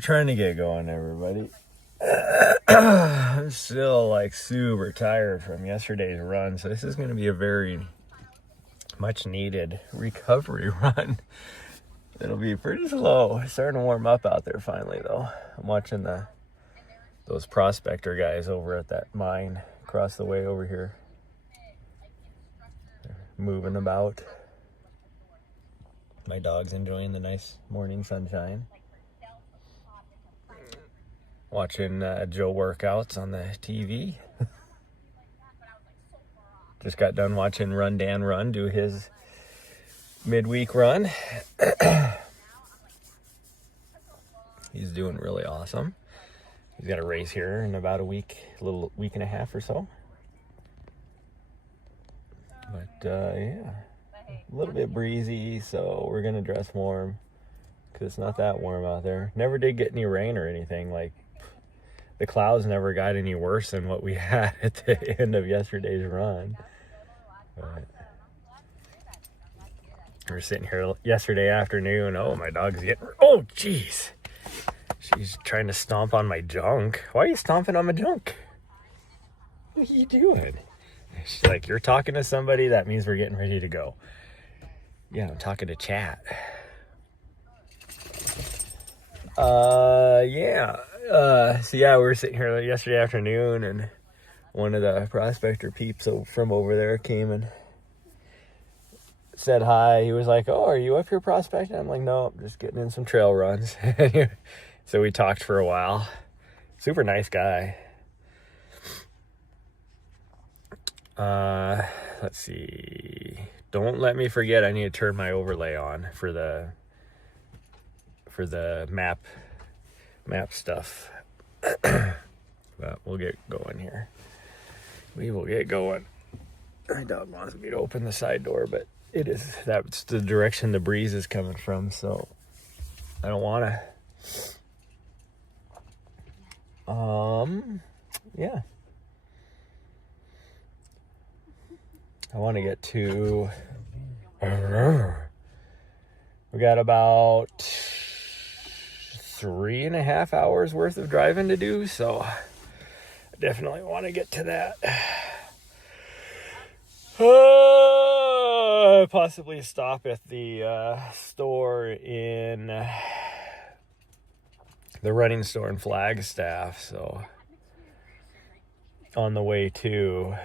we're trying to get going, everybody. I'm still like super tired from yesterday's run, so this is going to be a very much needed recovery run. It'll be pretty slow. It's starting to warm up out there finally, though. I'm watching those prospector guys over at that mine across the way over here. They're moving about. My dog's enjoying the nice morning sunshine. Watching Joe workouts on the TV. Just got done watching Run Dan Run do his midweek run. He's doing really awesome. He's got a race here in about a little week and a half or so. But yeah, a little bit breezy, so we're gonna dress warm because it's not that warm out there. Never did get any rain or anything. Like, the clouds never got any worse than what we had at the end of yesterday's run. But we're sitting here yesterday afternoon. Oh, my dog's getting... Oh, jeez. She's trying to stomp on my junk. Why are you stomping on my junk? What are you doing? She's like, you're talking to somebody? That means we're getting ready to go. Yeah, I'm talking to chat. Yeah. So yeah, we were sitting here yesterday afternoon, and one of the prospector peeps from over there came and said hi. He was like, "Oh, are you up here prospecting?" I'm like, "No, I'm just getting in some trail runs." So we talked for a while. Super nice guy. Let's see. Don't let me forget, I need to turn my overlay on for the map stuff. But we'll get going here. We will get going. My dog wants me to open the side door, but that's the direction the breeze is coming from, so I don't want to. Yeah. I want to get to... We got about 3.5 hours worth of driving to do, so I definitely want to get to that. Possibly stop at the store in the running store in Flagstaff, so on the way to,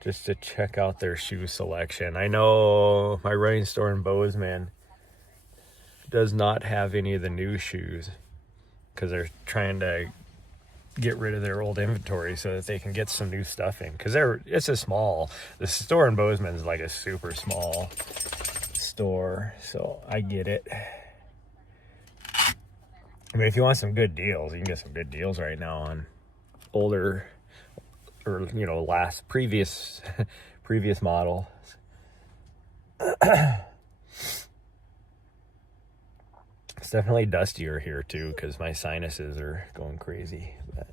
just to check out their shoe selection. I know my running store in Bozeman does not have any of the new shoes because they're trying to get rid of their old inventory so that they can get some new stuff in, because the store in Bozeman is like a super small store, so I get it. I mean, if you want some good deals, you can get some good deals right now on older, or previous model. It's definitely dustier here too, because my sinuses are going crazy. But...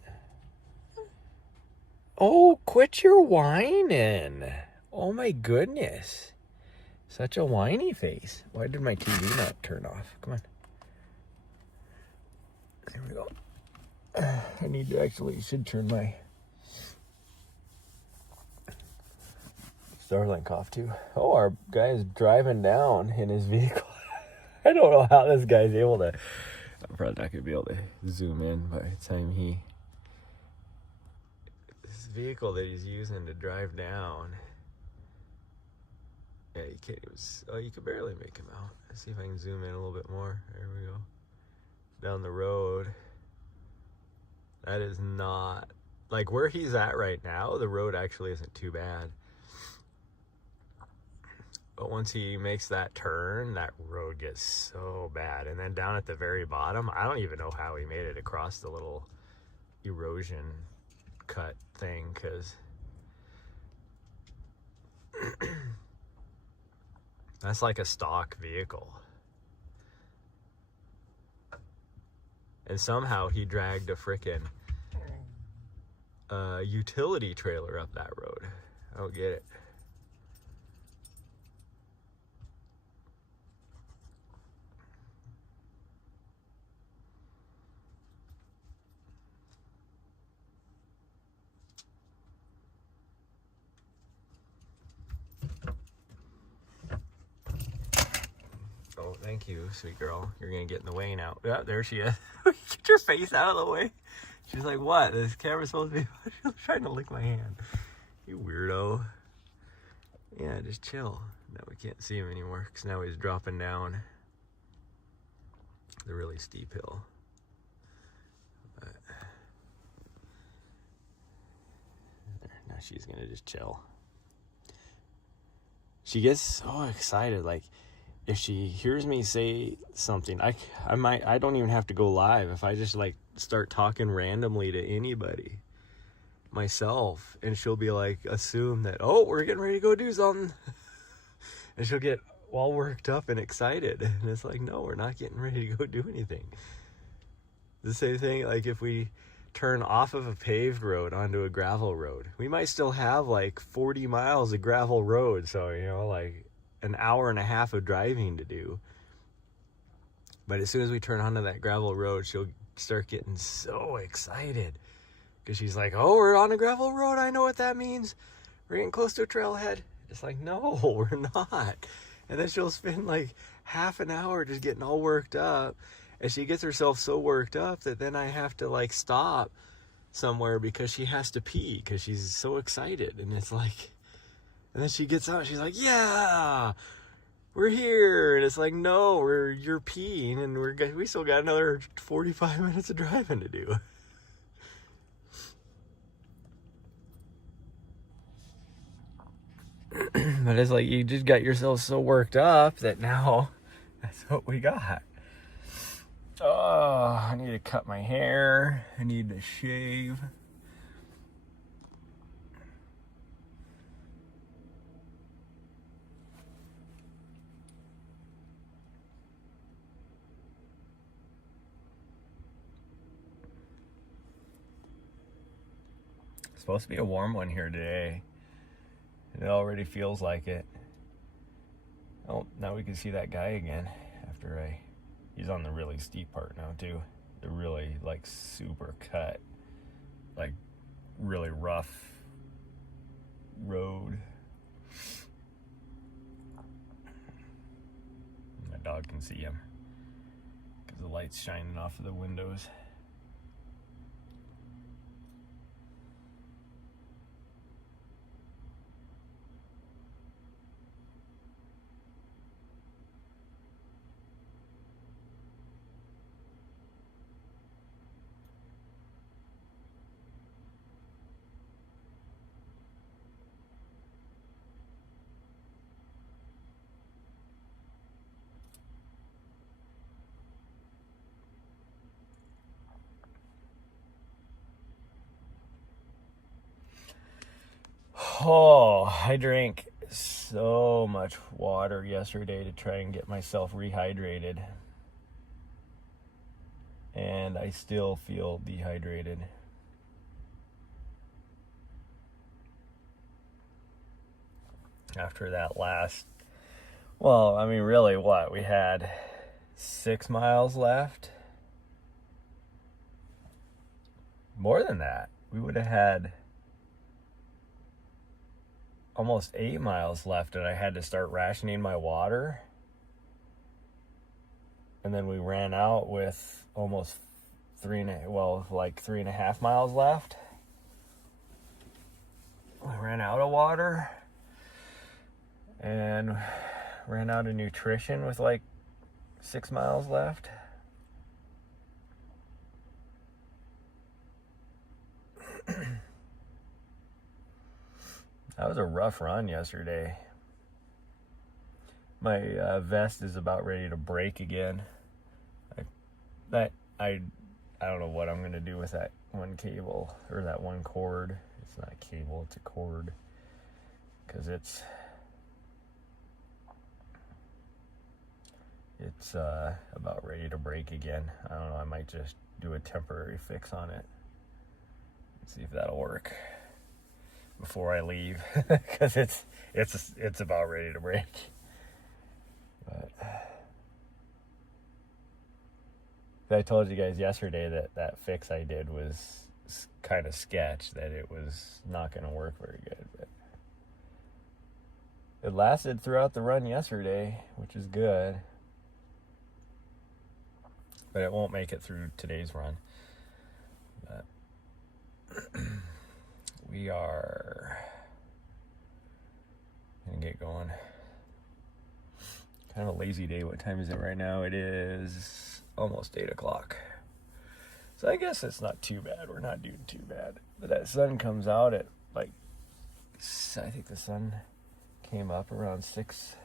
Oh, quit your whining! Oh my goodness, such a whiny face. Why did my TV not turn off? Come on. There we go. I should turn my Starlink off too. Oh, our guy's driving down in his vehicle. I don't know how this guy's able to... I'm probably not going to be able to zoom in by the time this vehicle that he's using to drive down. Yeah, you can't... you could barely make him out. Let's see if I can zoom in a little bit more. There we go. Down the road. That is not... Like, where he's at right now, the road actually isn't too bad. But once he makes that turn, that road gets so bad. And then down at the very bottom, I don't even know how he made it across the little erosion cut thing, because that's like a stock vehicle. And somehow he dragged a frickin' utility trailer up that road. I don't get it. Thank you, sweet girl. You're gonna get in the way now. Yeah, there she is. Get your face out of the way. She's like, what? This camera's supposed to be... She's trying to lick my hand. You weirdo. Yeah, just chill. Now we can't see him anymore because now he's dropping down the really steep hill. But now she's gonna just chill. She gets so excited, like if she hears me say something, I don't even have to go live. If I just like start talking randomly to anybody, myself, and she'll be like, assume that, oh, we're getting ready to go do something. And she'll get all worked up and excited. And it's like, no, we're not getting ready to go do anything. The same thing, like if we turn off of a paved road onto a gravel road, we might still have like 40 miles of gravel road. So, you know, like an hour and a half of driving to do. But as soon as we turn onto that gravel road, she'll start getting so excited. Because she's like, oh, we're on a gravel road. I know what that means. We're getting close to a trailhead. It's like, no, we're not. And then she'll spend like half an hour just getting all worked up. And she gets herself so worked up that then I have to like stop somewhere because she has to pee because she's so excited. And it's like, and then she gets out and she's like, yeah, we're here. And it's like, no, you're peeing and we still got another 45 minutes of driving to do. But it's like you just got yourself so worked up that now that's what we got. Oh, I need to cut my hair. I need to shave. It's supposed to be a warm one here today. It already feels like it. Oh, now we can see that guy again after he's on the really steep part now too. The really like super cut, like really rough road. My dog can see him because the light's shining off of the windows. Oh, I drank so much water yesterday to try and get myself rehydrated. And I still feel dehydrated. After that last, well, I mean, really what? We had 6 miles left. More than that. We would have had almost 8 miles left, and I had to start rationing my water. And then we ran out with almost 3.5 miles left. We ran out of water and ran out of nutrition with like 6 miles left. That was a rough run yesterday. My vest is about ready to break again. I don't know what I'm gonna do with that one cable or that one cord. It's not a cable, it's a cord, because it's about ready to break again. I don't know. I might just do a temporary fix on it. See if that'll work before I leave, because it's about ready to break. But I told you guys yesterday that fix I did was kind of sketch, that it was not going to work very good. But it lasted throughout the run yesterday, which is good. but it won't make it through today's run. But we are gonna get going. Kind of a lazy day. What time is it right now? It is almost 8 o'clock. So I guess it's not too bad. We're not doing too bad. But that sun comes out at like, I think the sun came up around 6.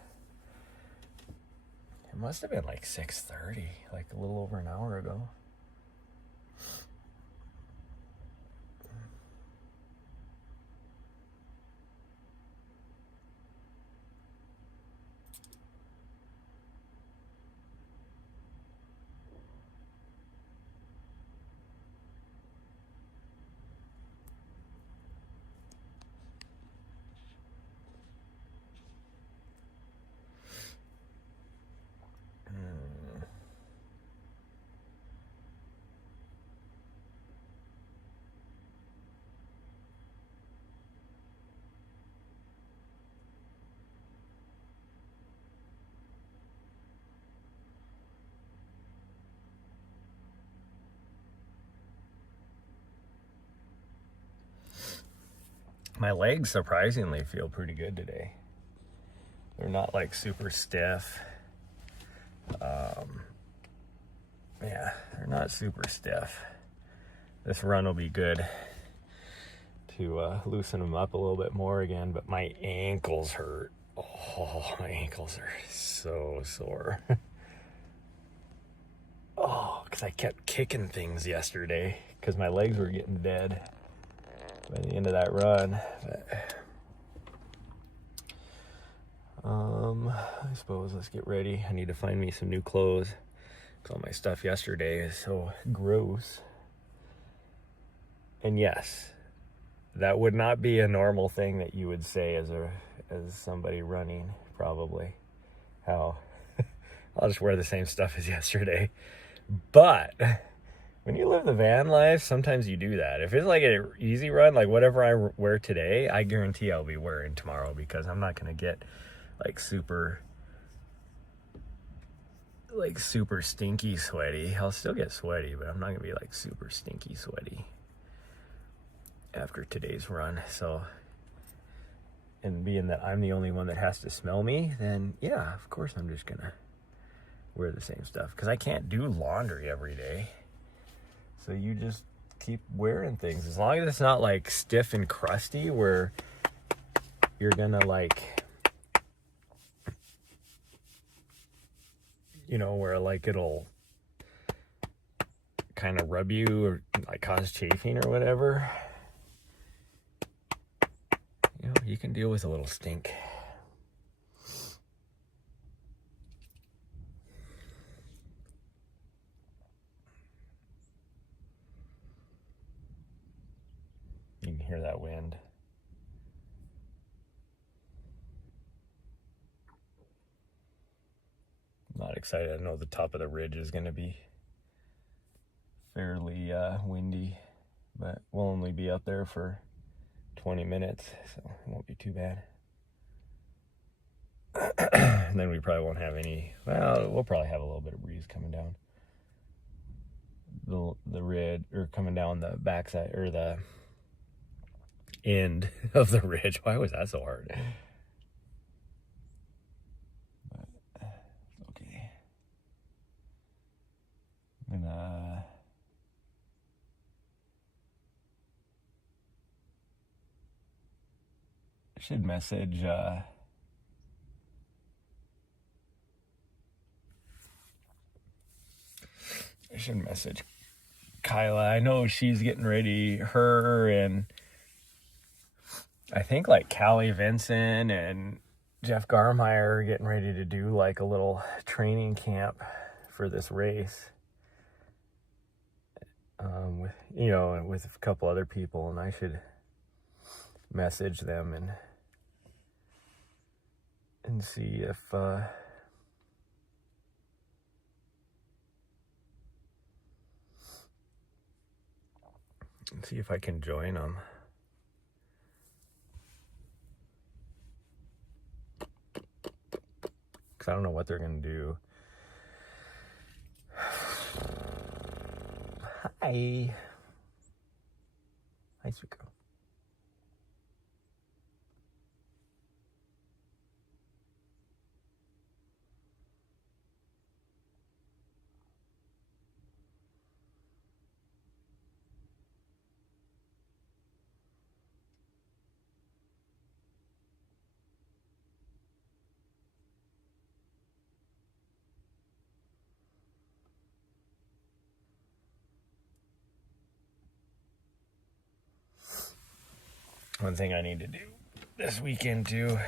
It must have been like 6:30, like a little over an hour ago. My legs surprisingly feel pretty good today. They're not like super stiff. Yeah, they're not super stiff. This run will be good to loosen them up a little bit more again, but my ankles hurt. Oh, my ankles are so sore. Oh, because I kept kicking things yesterday because my legs were getting dead by the end of that run. But, I suppose let's get ready. I need to find me some new clothes because all my stuff yesterday is so gross. And yes, that would not be a normal thing that you would say as somebody running, probably. How I'll just wear the same stuff as yesterday. But when you live the van life, sometimes you do that. If it's like an easy run, like whatever I wear today, I guarantee I'll be wearing tomorrow because I'm not going to get like super stinky sweaty. I'll still get sweaty, but I'm not going to be like super stinky sweaty after today's run. So, and being that I'm the only one that has to smell me, then yeah, of course I'm just going to wear the same stuff because I can't do laundry every day. So you just keep wearing things as long as it's not like stiff and crusty where you're gonna like, you know, where like it'll kind of rub you or like cause chafing or whatever. You know, you can deal with a little stink. You can hear that wind. I'm not excited. I know the top of the ridge is going to be fairly windy, but we'll only be out there for 20 minutes, so it won't be too bad. And then we probably won't have any, well, we'll probably have a little bit of breeze coming down the ridge, or coming down the backside, or the end of the ridge. Why was that so hard? But, okay. I'm gonna I should message Kyla. I know she's getting ready, her and I think like Callie Vinson and Jeff Garmeyer are getting ready to do like a little training camp for this race. With a couple other people, and I should message them and see if I can join them. Because I don't know what they're going to do. Hi. Hi, sweet girl. One thing I need to do this weekend too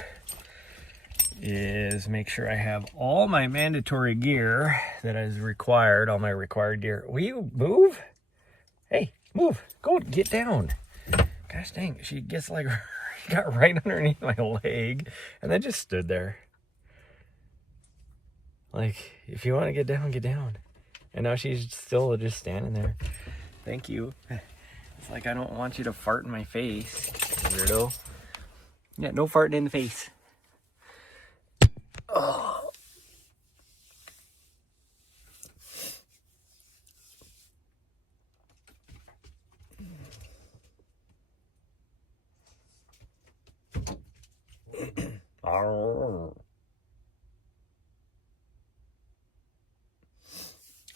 is make sure I have all my mandatory gear that is required, all my required gear. Will you move? Hey, move. Go get down. Gosh dang, she gets like, got right underneath my leg and then just stood there. Like, if you want to get down, get down. And now she's still just standing there. Thank you. It's like, I don't want you to fart in my face, weirdo. Yeah, no farting in the face. Oh.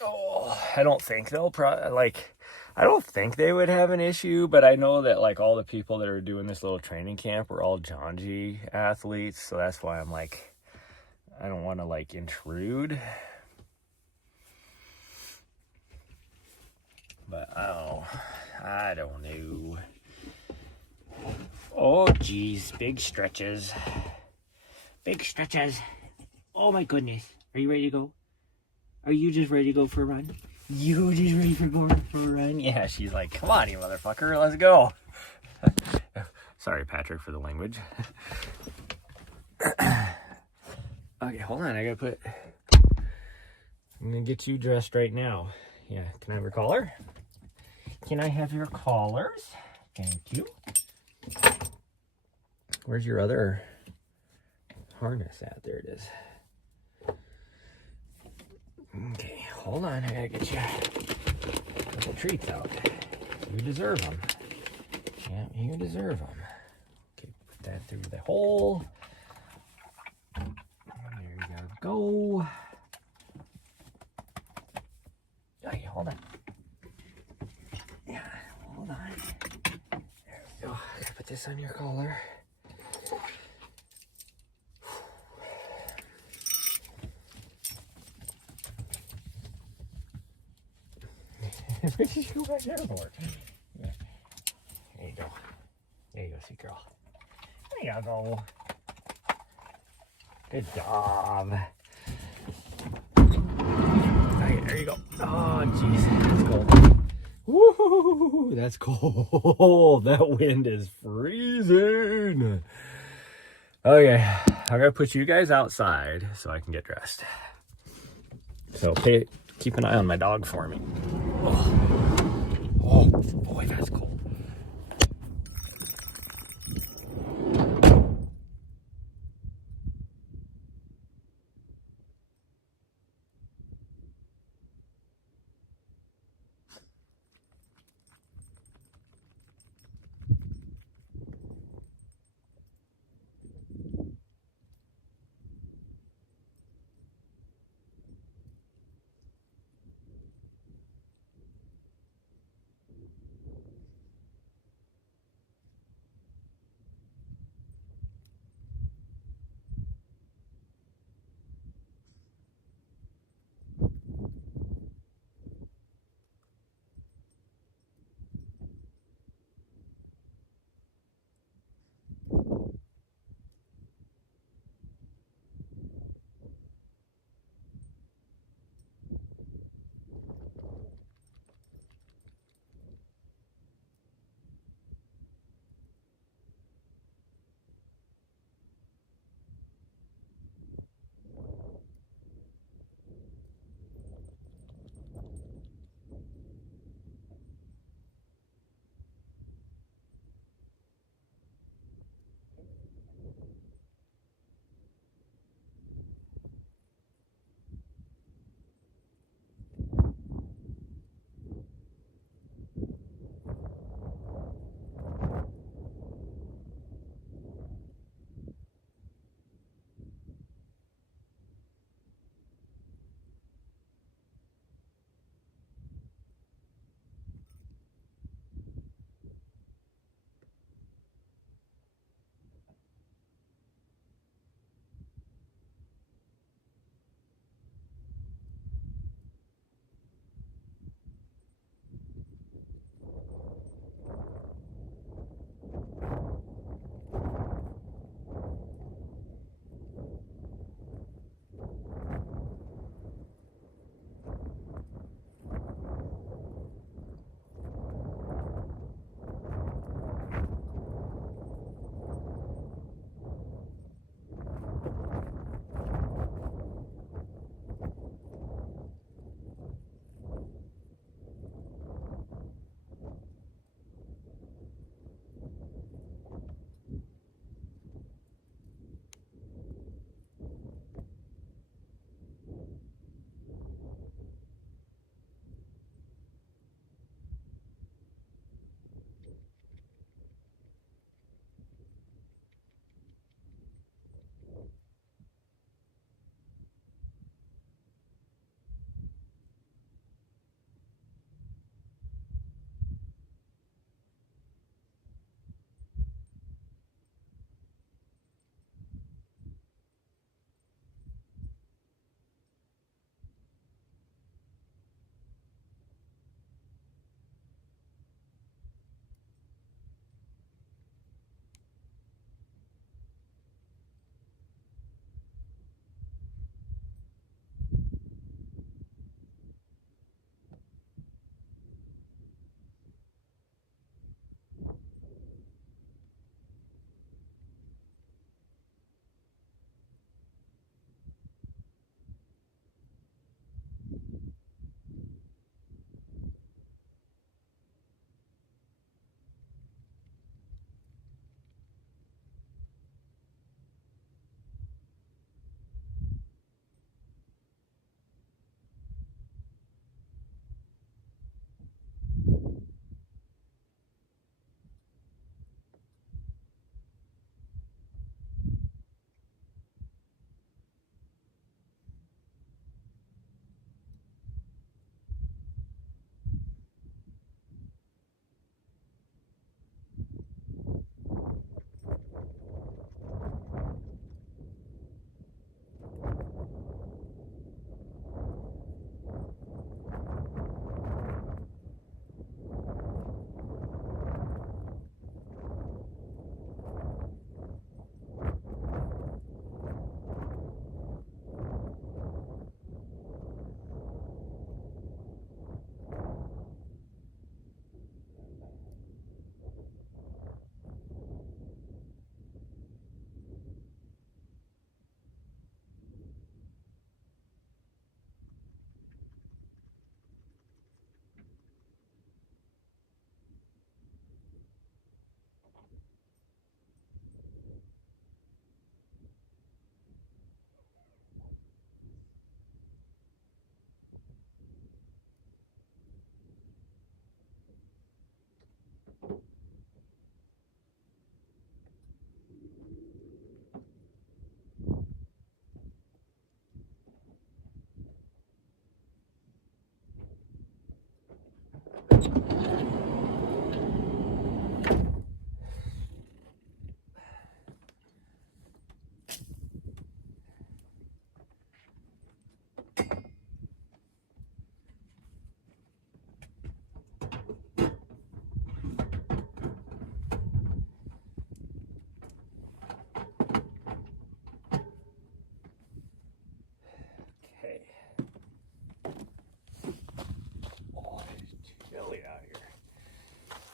Oh, I don't think they'll I don't think they would have an issue, but I know that like all the people that are doing this little training camp are all John G athletes, so that's why I'm like, I don't want to like intrude. But I don't know. Oh geez, big stretches. Big stretches. Oh my goodness. Are you ready to go? Are you just ready to go for a run? You just ready for going for a run? Yeah, she's like, come on, you motherfucker, let's go. Sorry, Patrick, for the language. Okay, hold on, I'm gonna get you dressed right now. Yeah, can I have your collar? Can I have your collars? Thank you. Where's your other harness at? There it is. Okay, hold on. I gotta get you a couple treats out. You deserve them. Yeah, you deserve them. Okay, put that through the hole. There you go. Okay, hold on. Yeah, hold on. There we go. I gotta put this on your collar. What did you go back there for? Yeah. There you go. There you go, sweet girl. There you go. Good job. Okay, there you go. Oh, jeez. That's cold. Woo! That's cold. That wind is freezing. Okay, I'm gonna put you guys outside so I can get dressed. So keep an eye on my dog for me. Oh boy, that's cold.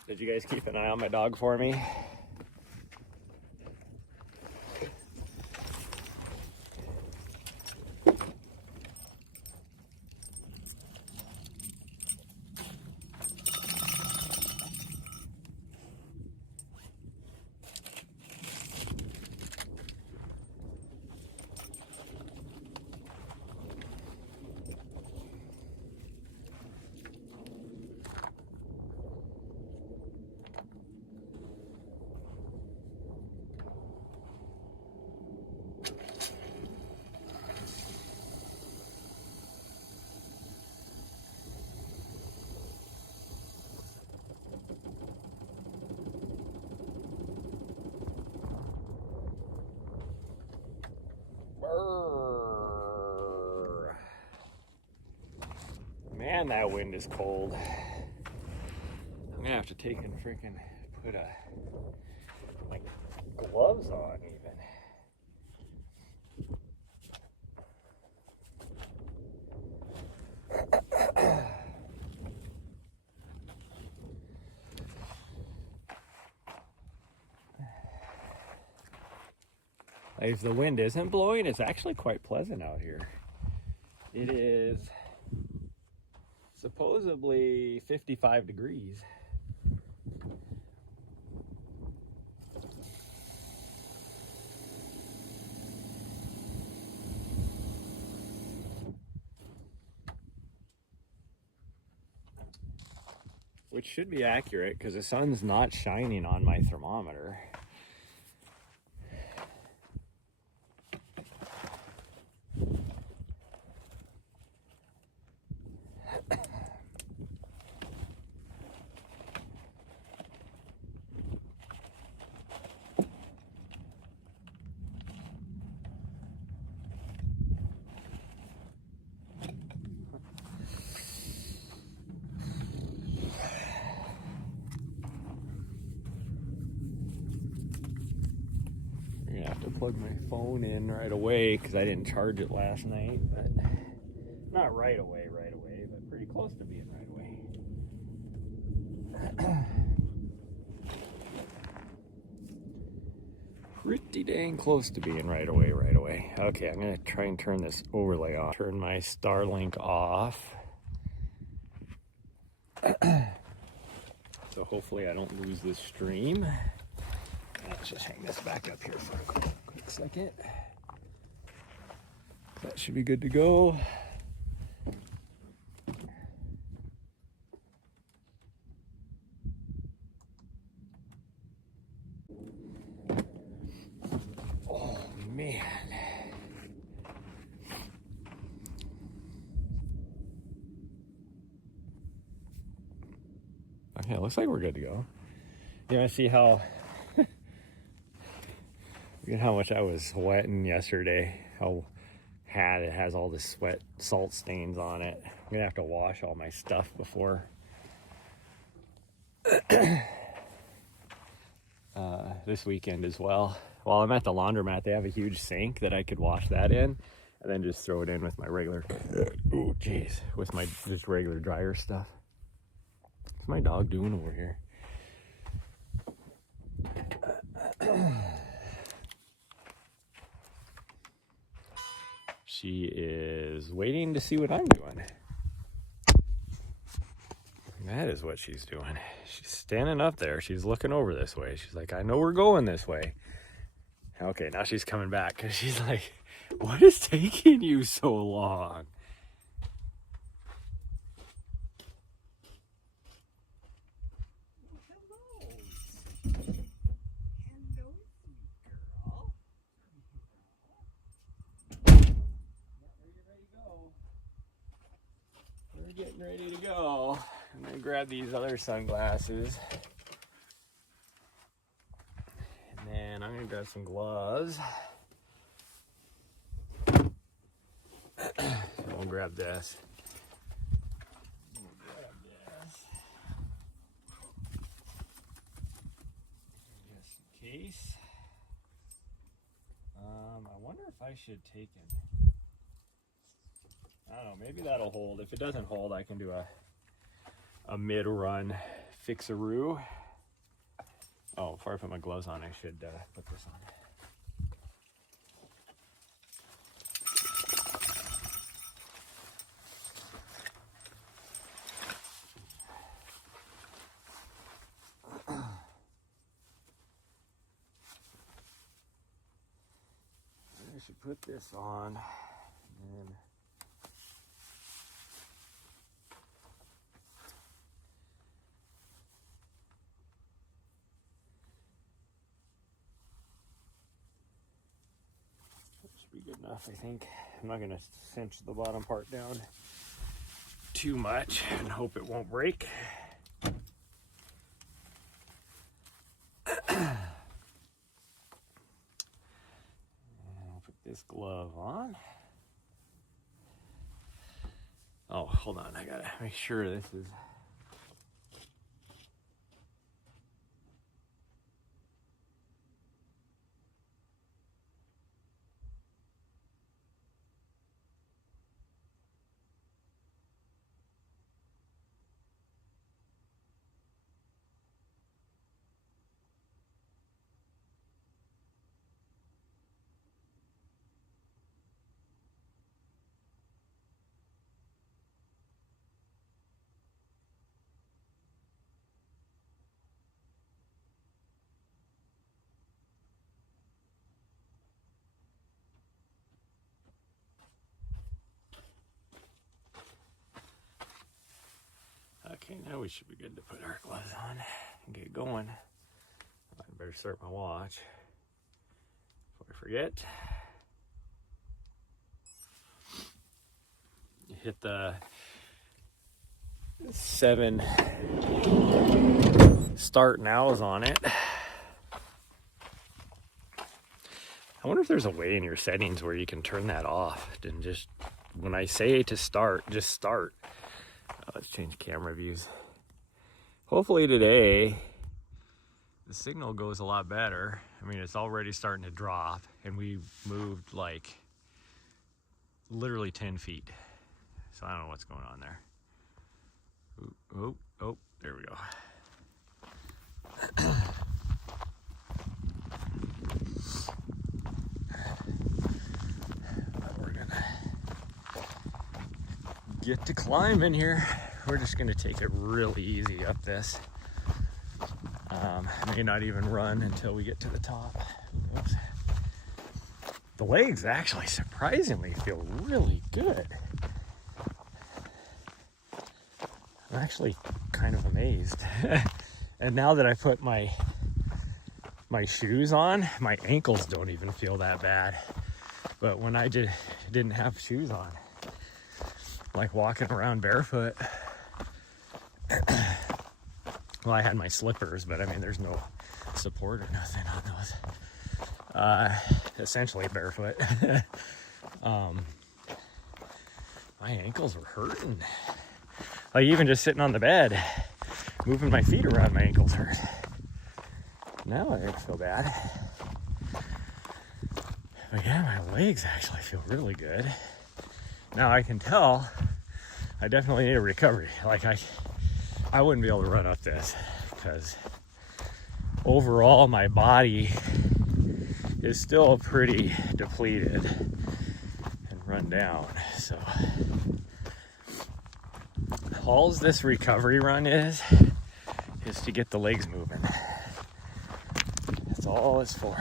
Did you guys keep an eye on my dog for me? Man, that wind is cold. I'm gonna have to take and freaking put like gloves on even. If the wind isn't blowing, it's actually quite pleasant out here. It is supposedly 55 degrees. Which should be accurate because the sun's not shining on my thermometer. I have to plug my phone in right away because I didn't charge it last night, but not right away, but pretty close to being right away. Pretty dang close to being right away. Okay, I'm gonna try and turn this overlay off. Turn my Starlink off. So hopefully I don't lose this stream. Let's just hang this back up here for a quick second. That should be good to go. Oh man. Okay, looks like we're good to go. You want to see how look at how much I was sweating yesterday. How it has all the sweat salt stains on it. I'm gonna have to wash all my stuff before this weekend as well. While I'm at the laundromat, they have a huge sink that I could wash that in and then just throw it in with my regular with my just regular dryer stuff. What's my dog doing over here? She is waiting to see what I'm doing. That is what she's doing. She's standing up there. She's looking over this way. She's like, I know we're going this way. Okay, now she's coming back because she's like, what is taking you so long? Getting ready to go. I'm gonna grab these other sunglasses, and then I'm gonna grab some gloves. We'll grab this. Just in case. I wonder if I should take it. I don't know, maybe that'll hold. If it doesn't hold, I can do a mid-run fixaroo. Oh, before I put my gloves on, I should put this on. I should put this on and should be good enough, I think. I'm not going to cinch the bottom part down too much and hope it won't break. This glove on. Oh, hold on. I gotta make sure this is. Okay, now we should be good to put our gloves on and get going. I better start my watch before I forget. Hit the 7 start nows on it. I wonder if there's a way in your settings where you can turn that off and just, when I say to start, just start. Let's change camera views. Hopefully today the signal goes a lot better. I mean, it's already starting to drop and we moved like literally 10 feet. So I don't know what's going on there. Oh, there we go. We're gonna get to climbing here. We're just gonna take it really easy up this. May not even run until we get to the top. Oops. The legs actually surprisingly feel really good. I'm actually kind of amazed. And now that I put my shoes on, my ankles don't even feel that bad. But when I didn't have shoes on, like walking around barefoot, well, I had my slippers, but I mean, there's no support or nothing on those. Essentially barefoot. My ankles were hurting. Like even just sitting on the bed, moving my feet around, my ankles hurt. Now I don't feel bad. But yeah, my legs actually feel really good. Now I can tell I definitely need a recovery. Like I wouldn't be able to run up this because overall my body is still pretty depleted and run down. So all this recovery run is to get the legs moving. That's all it's for.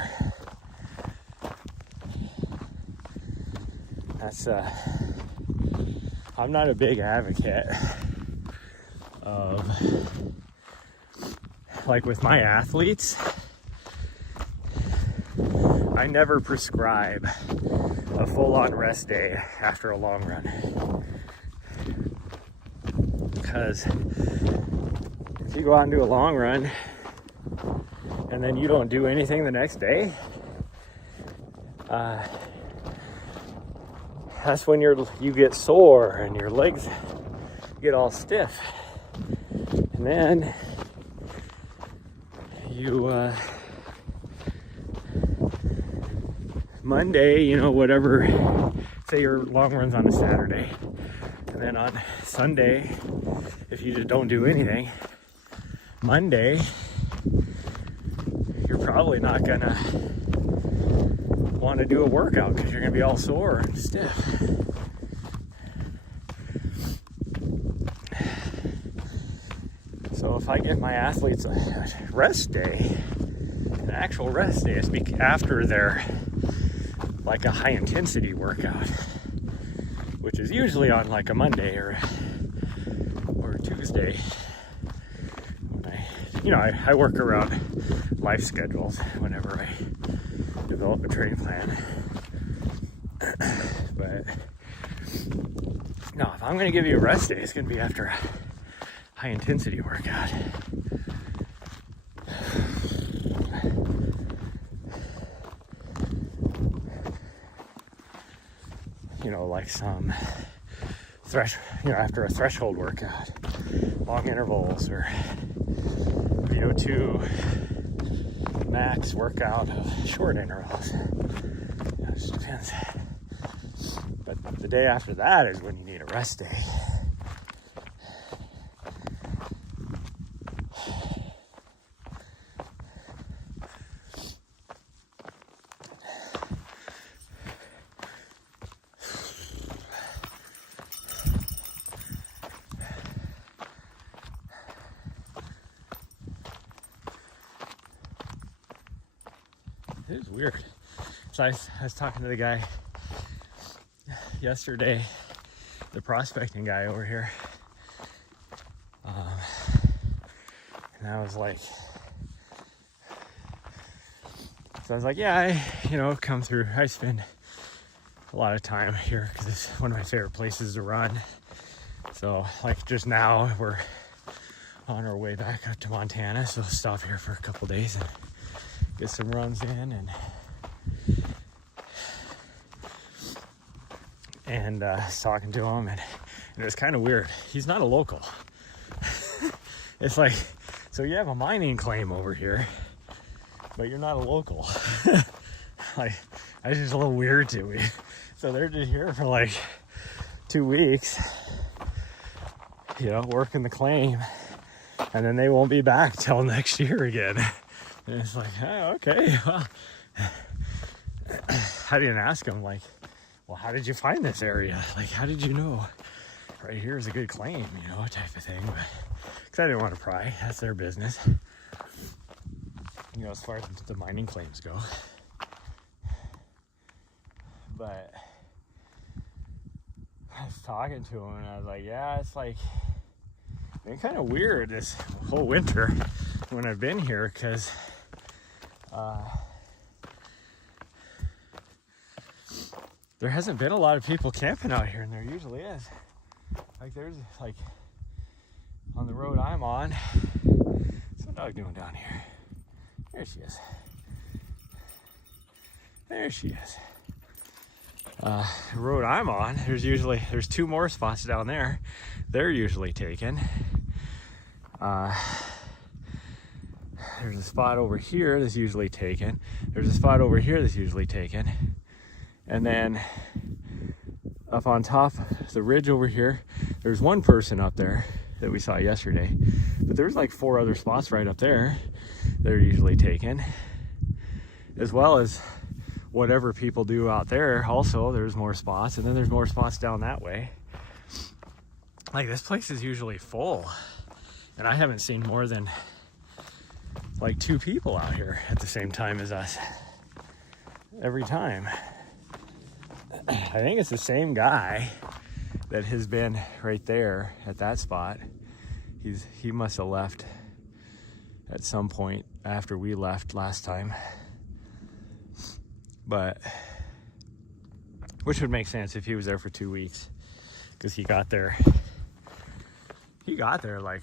That's I'm not a big advocate of, like with my athletes, I never prescribe a full-on rest day after a long run. Because if you go out and do a long run and then you don't do anything the next day, that's when you get sore and your legs get all stiff. And then you Monday, whatever, say your long run's on a Saturday, and then on Sunday, if you just don't do anything, Monday, you're probably not gonna want to do a workout because you're gonna be all sore and stiff. So if I give my athletes a rest day, an actual rest day, it's after their like a high intensity workout, which is usually on like a Monday or a Tuesday. I work around life schedules whenever I develop a training plan. But no, if I'm going to give you a rest day, it's going to be after a high intensity workout. Like some after a threshold workout, long intervals, or VO2 max workout of short intervals. It just depends. But the day after that is when you need a rest day. It is weird. So I was talking to the guy yesterday, the prospecting guy over here, and I was like, yeah, I come through. I spend a lot of time here because it's one of my favorite places to run. So like just now we're on our way back up to Montana, so I'll stop here for a couple days and get some runs in, and I was talking to him, and it was kind of weird. He's not a local. It's like, so you have a mining claim over here, but you're not a local. Like, that's just a little weird to me. So they're just here for like 2 weeks, working the claim, and then they won't be back till next year again. And it's like, oh, okay, well, I didn't ask him, like, well, how did you find this area? Like, how did you know right here is a good claim, type of thing. Because I didn't want to pry. That's their business. As far as the mining claims go. But I was talking to him, and I was like, yeah, it's like, been kind of weird this whole winter when I've been here, because there hasn't been a lot of people camping out here, and there usually is. Like, there's like on the road I'm on. What's the dog doing down here? There she is. There she is. The road I'm on, there's 2 more spots down there. They're usually taken. There's a spot over here that's usually taken. There's a spot over here that's usually taken. And then up on top, the ridge over here, there's one person up there that we saw yesterday. But there's like 4 other spots right up there that are usually taken. As well as whatever people do out there also, there's more spots. And then there's more spots down that way. Like, this place is usually full. And I haven't seen more than like 2 people out here at the same time as us every time. I think it's the same guy that has been right there at that spot. He must have left at some point after we left last time. But which would make sense if he was there for 2 weeks, because he got there like,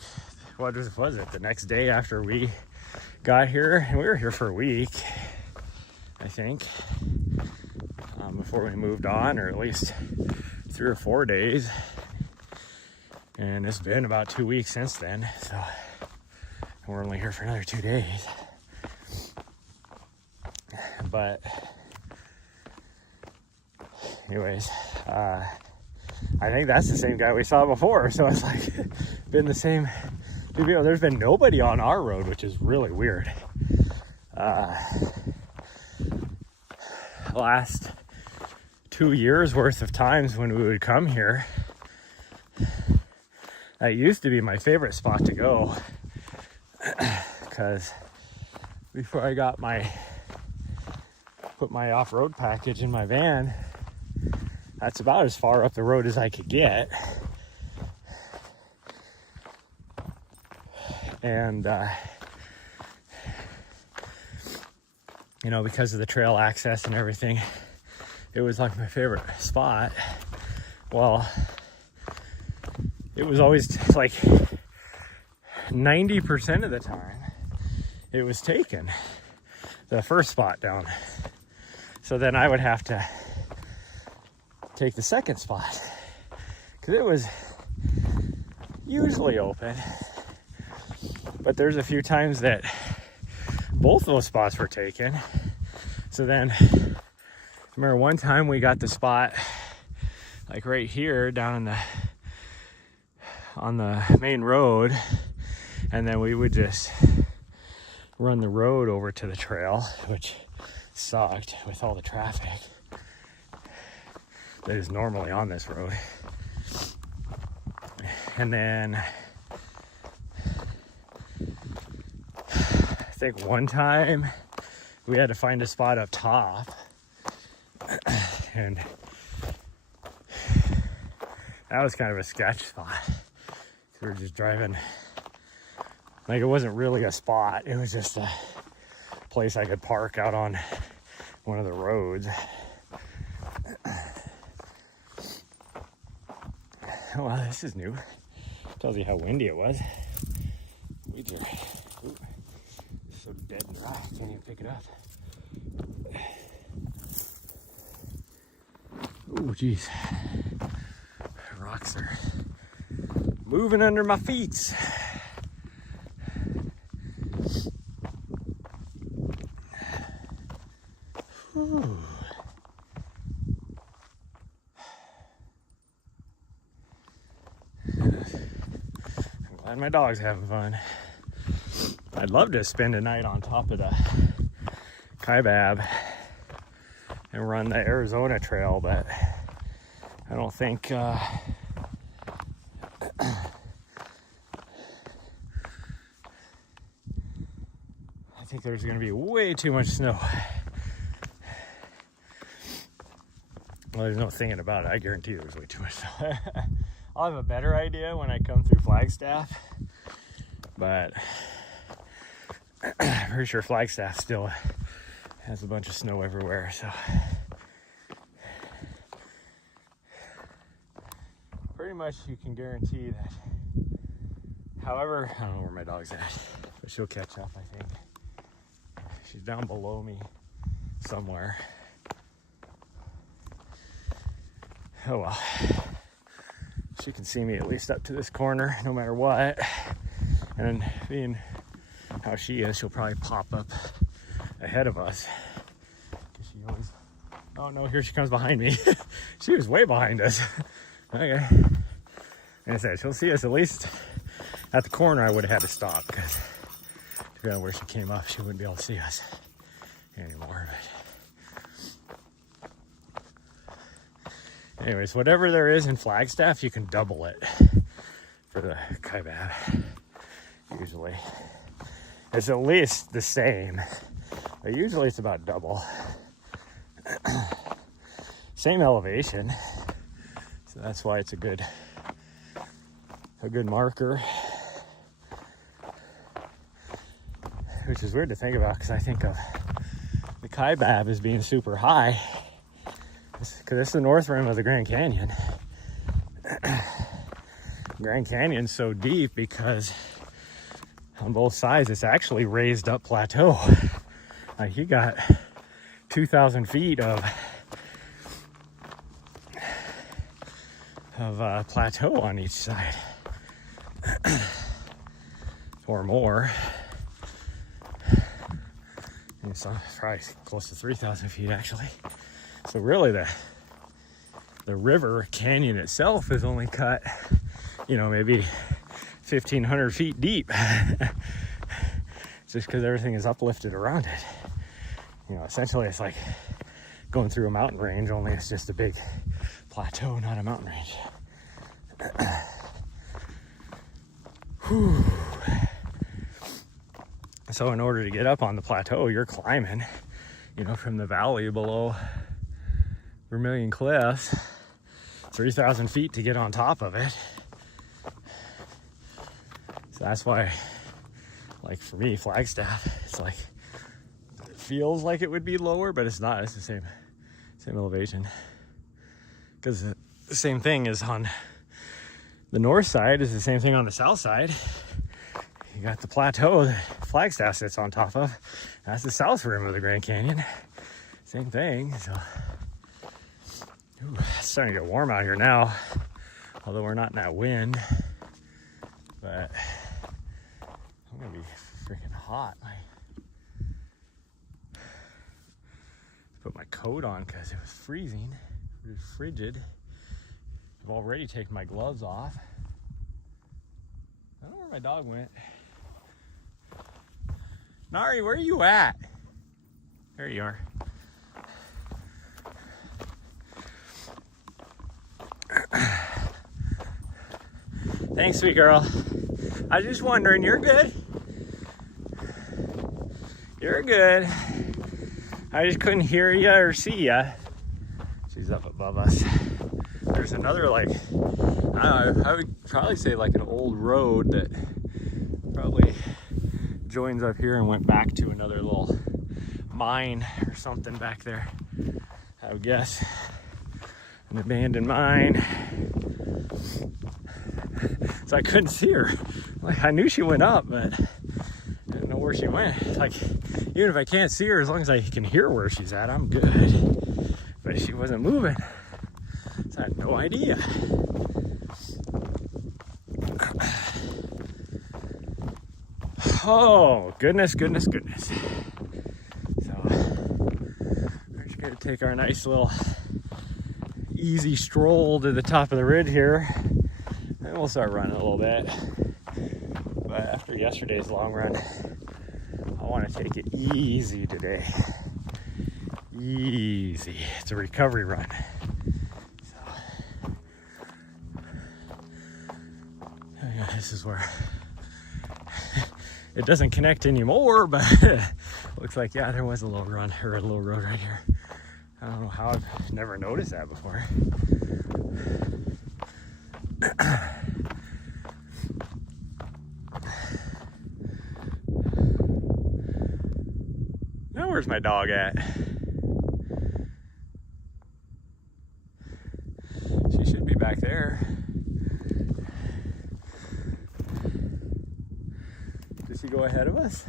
what was it, the next day after we got here, and we were here for a week, I think, before we moved on, or at least 3 or 4 days. And it's been about 2 weeks since then, so we're only here for another 2 days. But anyways, I think that's the same guy we saw before, so it's like been the same there's been nobody on our road, which is really weird. Last 2 years worth of times when we would come here, that used to be my favorite spot to go, because before I got put my off-road package in my van, that's about as far up the road as I could get. And you know, because of the trail access and everything, it was like my favorite spot. Well, it was always like 90% of the time it was taken, the first spot down. So then I would have to take the second spot, because it was usually open. But there's a few times that both those spots were taken. So then, I remember one time we got the spot like right here down on the main road, and then we would just run the road over to the trail, which sucked with all the traffic that is normally on this road. And then I think one time we had to find a spot up top, and that was kind of a sketch spot. We were just driving, like, it wasn't really a spot, it was just a place I could park out on one of the roads. Oh wow, this is new. Tells you how windy it was. Weeds are so dead dry, I can't even pick it up. Oh geez, rocks are moving under my feet. Whew. I'm glad my dog's having fun. I'd love to spend a night on top of the Kaibab and run the Arizona Trail, but I don't think I think there's going to be way too much snow. Well, there's no thinking about it. I guarantee there's way too much snow. I'll have a better idea when I come through Flagstaff, but I'm pretty sure Flagstaff still has a bunch of snow everywhere, so pretty much you can guarantee that. However, I don't know where my dog's at, but she'll catch up, I think. She's down below me somewhere. Oh well, she can see me at least up to this corner no matter what, and being how she is, she'll probably pop up ahead of us. She always, oh no, here she comes behind me. She was way behind us. Okay, like I said, she'll see us at least at the corner. I would have had to stop, because depending on where she came up, she wouldn't be able to see us anymore. But anyways, whatever there is in Flagstaff, you can double it for the Kaibab. Usually it's at least the same, but usually it's about double. Same elevation, so that's why it's a good marker. Which is weird to think about, because I think of the Kaibab as being super high, because it's the north rim of the Grand Canyon. Grand Canyon's so deep because on both sides it's actually raised up plateau. Like, you got 2,000 feet of plateau on each side, or more. And so probably close to 3,000 feet actually. So really the river canyon itself is only cut, you know, maybe 1,500 feet deep. Just because everything is uplifted around it. You know, essentially it's like going through a mountain range, only it's just a big plateau, not a mountain range. So in order to get up on the plateau, you're climbing, you know, from the valley below Vermilion Cliffs, 3,000 feet to get on top of it. So that's why, like for me, Flagstaff, it's like, it feels like it would be lower, but it's not. It's the same elevation. Because the same thing is on the north side is the same thing on the south side. You got the plateau that Flagstaff sits on top of. That's the south rim of the Grand Canyon. Same thing. So, it's starting to get warm out here now, although we're not in that wind. But I'm gonna be freaking hot. Put my coat on because it was freezing. It was frigid. I've already taken my gloves off. I don't know where my dog went. Nari, where are you at? There you are. Thanks, sweet girl. I was just wondering, you're good? You're good. I just couldn't hear you or see you. She's up above us. There's another, like, I don't know, I would probably say like an old road that probably joins up here and went back to another little mine or something back there. I would guess. An abandoned mine. So I couldn't see her. Like, I knew she went up, but I didn't know where she went. Like, even if I can't see her, as long as I can hear where she's at, I'm good. But she wasn't moving. So I had no idea. Oh, goodness. So, we're just gonna take our nice little easy stroll to the top of the ridge here. And we'll start running a little bit. But after yesterday's long run, I want to take it easy today. Easy. It's a recovery run. So, yeah, this is where it doesn't connect anymore, but looks like, yeah, there was a little run or a little road right here. I don't know how I've never noticed that before. Now where's my dog at? She should be back there. Does she go ahead of us?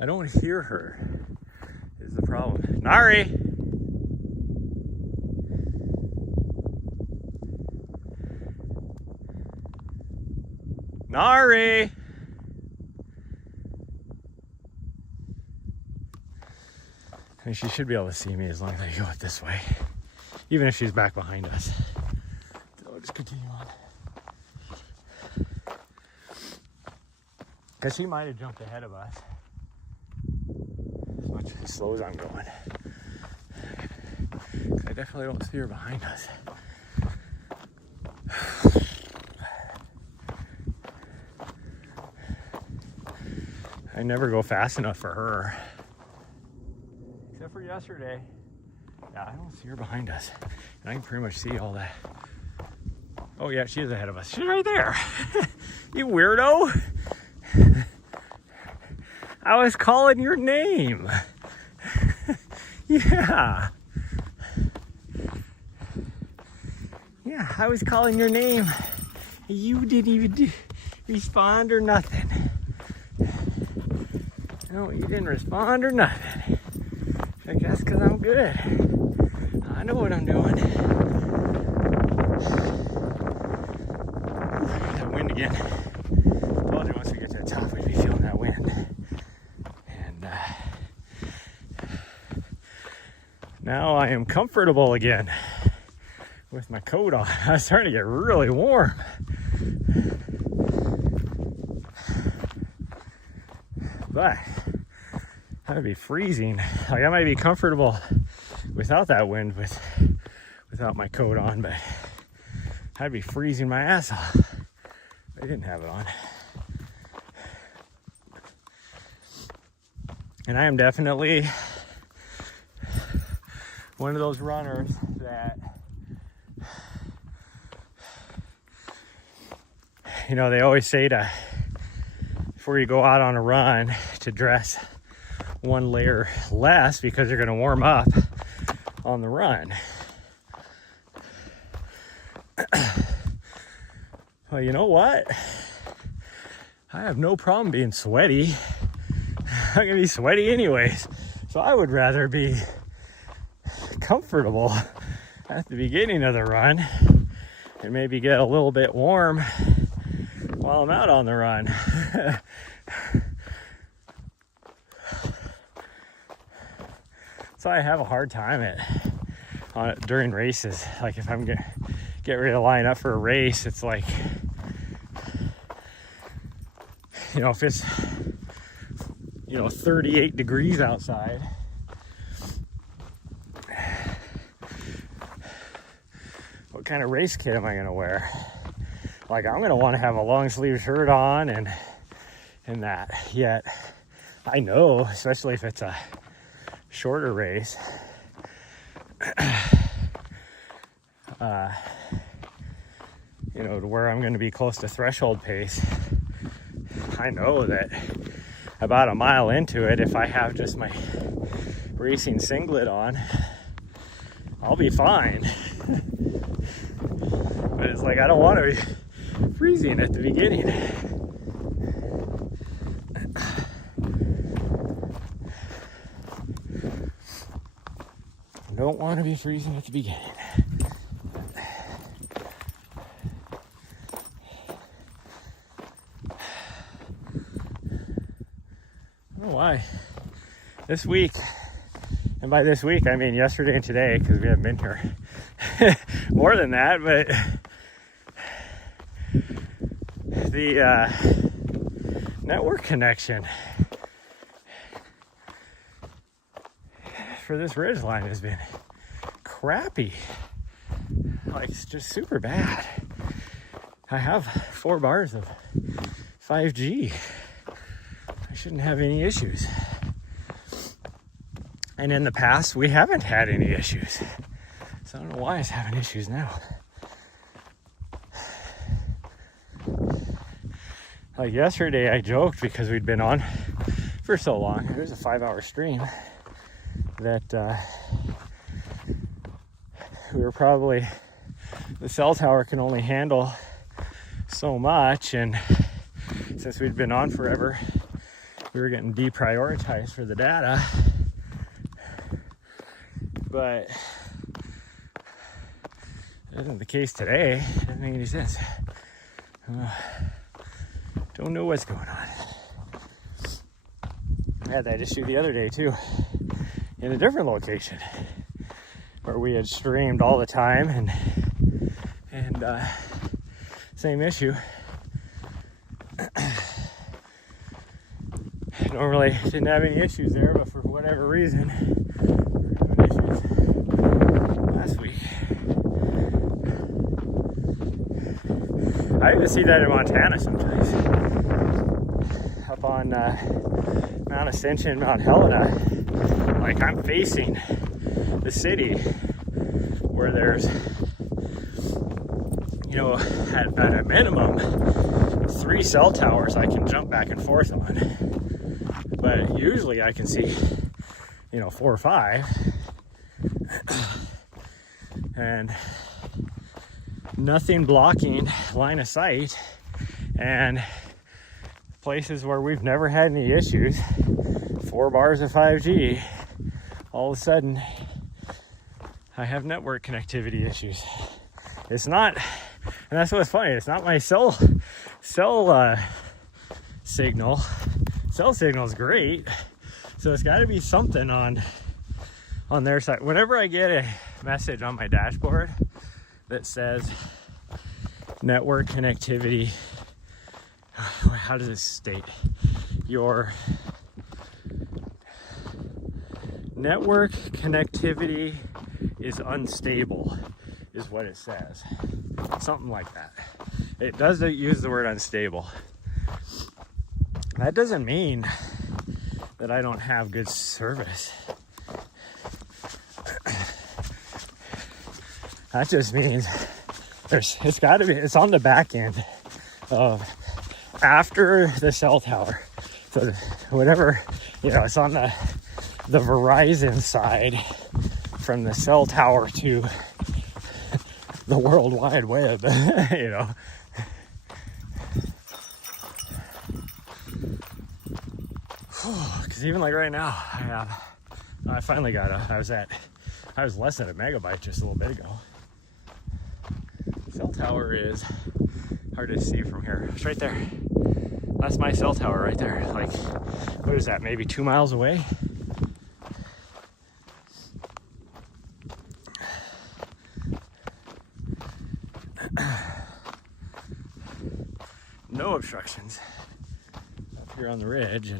I don't hear her, is the problem. Nari! Nari! I mean, she should be able to see me as long as I go it this way. Even if she's back behind us. So I'll just continue on. Because she might have jumped ahead of us. As much as slow as I'm going. I definitely don't see her behind us. I never go fast enough for her. Except for yesterday. Yeah, I don't see her behind us. And I can pretty much see all that. Oh yeah, she is ahead of us. She's right there. You weirdo. I was calling your name. Yeah. Yeah, I was calling your name. You didn't even respond or nothing. No, you didn't respond or nothing. I guess because I'm good. I know what I'm doing. That wind again. Told you once we get to the top, we'd be feeling that wind. And now I am comfortable again with my coat on. I was starting to get really warm. but I would be freezing. Like, I might be comfortable without that wind, without my coat on, but I'd be freezing my ass off if I didn't have it on. And I am definitely one of those runners that, you know, they always say to, before you go out on a run, to dress one layer less because you're going to warm up on the run. Well, you know what? I have no problem being sweaty. I'm going to be sweaty anyways. So I would rather be comfortable at the beginning of the run and maybe get a little bit warm while I'm out on the run. So I have a hard time during races. Like, if I'm get ready to line up for a race, it's like, you know, if it's, you know, 38 degrees outside, what kind of race kit am I gonna wear? Like, I'm gonna want to have a long sleeve shirt on and that. Yet I know, especially if it's a shorter race, you know, to where I'm going to be close to threshold pace, I know that about a mile into it, if I have just my racing singlet on, I'll be fine. But it's like, I don't want to be freezing at the beginning. Don't want to be freezing at the beginning. I don't know why. This week, and by this week I mean yesterday and today, because we haven't been here more than that, but the network connection for this ridge line has been crappy. Like, it's just super bad. I have 4 bars of 5G. I shouldn't have any issues. And in the past, we haven't had any issues. So I don't know why it's having issues now. Like, yesterday I joked, because we'd been on for so long. It was a 5-hour stream, that we were probably, the cell tower can only handle so much, and since we'd been on forever, we were getting deprioritized for the data. But that isn't the case today. It doesn't make any sense. Don't know what's going on. I had that issue the other day too, in a different location, where we had streamed all the time, and same issue. Normally didn't have any issues there, but for whatever reason, we were having issues last week. I even see that in Montana sometimes. Up on Mount Ascension, Mount Helena, like, I'm facing the city, where there's, you know, at a minimum 3 cell towers I can jump back and forth on. But usually I can see, you know, 4 or 5. And nothing blocking line of sight. And places where we've never had any issues, 4 bars of 5G, all of a sudden I have network connectivity issues. It's not, and that's what's funny, it's not my cell signal. Cell signal is great, so it's got to be something on their side. Whenever I get a message on my dashboard that says network connectivity, how does it state? Your Network connectivity is unstable, is what it says. Something like that. It does use the word unstable. That doesn't mean that I don't have good service. That just means it's on the back end of after the cell tower. So whatever, it's on the Verizon side from the cell tower to the World Wide Web, Because even like right now, I finally got I was less than a megabyte just a little bit ago. Cell tower is hard to see from here. It's right there. That's my cell tower right there. Like, what is that? Maybe 2 miles away? No obstructions up here on the ridge,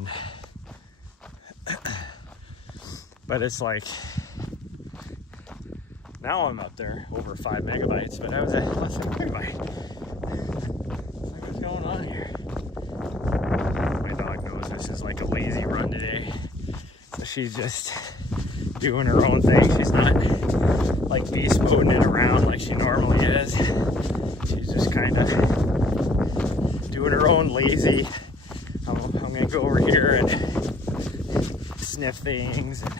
but it's like now I'm up there over 5 megabytes, but I was at less than a megabyte. What's going on here? My dog knows this is like a lazy run today, so she's just doing her own thing. She's not like beast moding it around like she normally is. She's just kind of doing her own lazy. I'm gonna go over here and sniff things and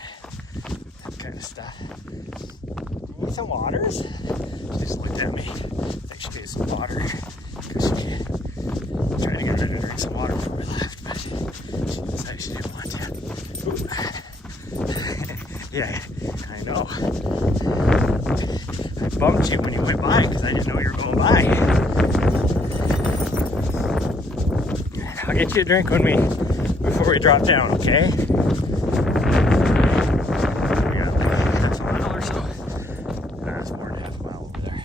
that kind of stuff. You need some waters? She just looked at me. I think she needs some water because she tried to get her to drink some water before we left, but she decided she didn't want to. Yeah, I know. I bumped you when you went by because I didn't know you were going by. I'll get you a drink before we drop down, okay? Yeah, half a mile or so. That's more than half a mile over there.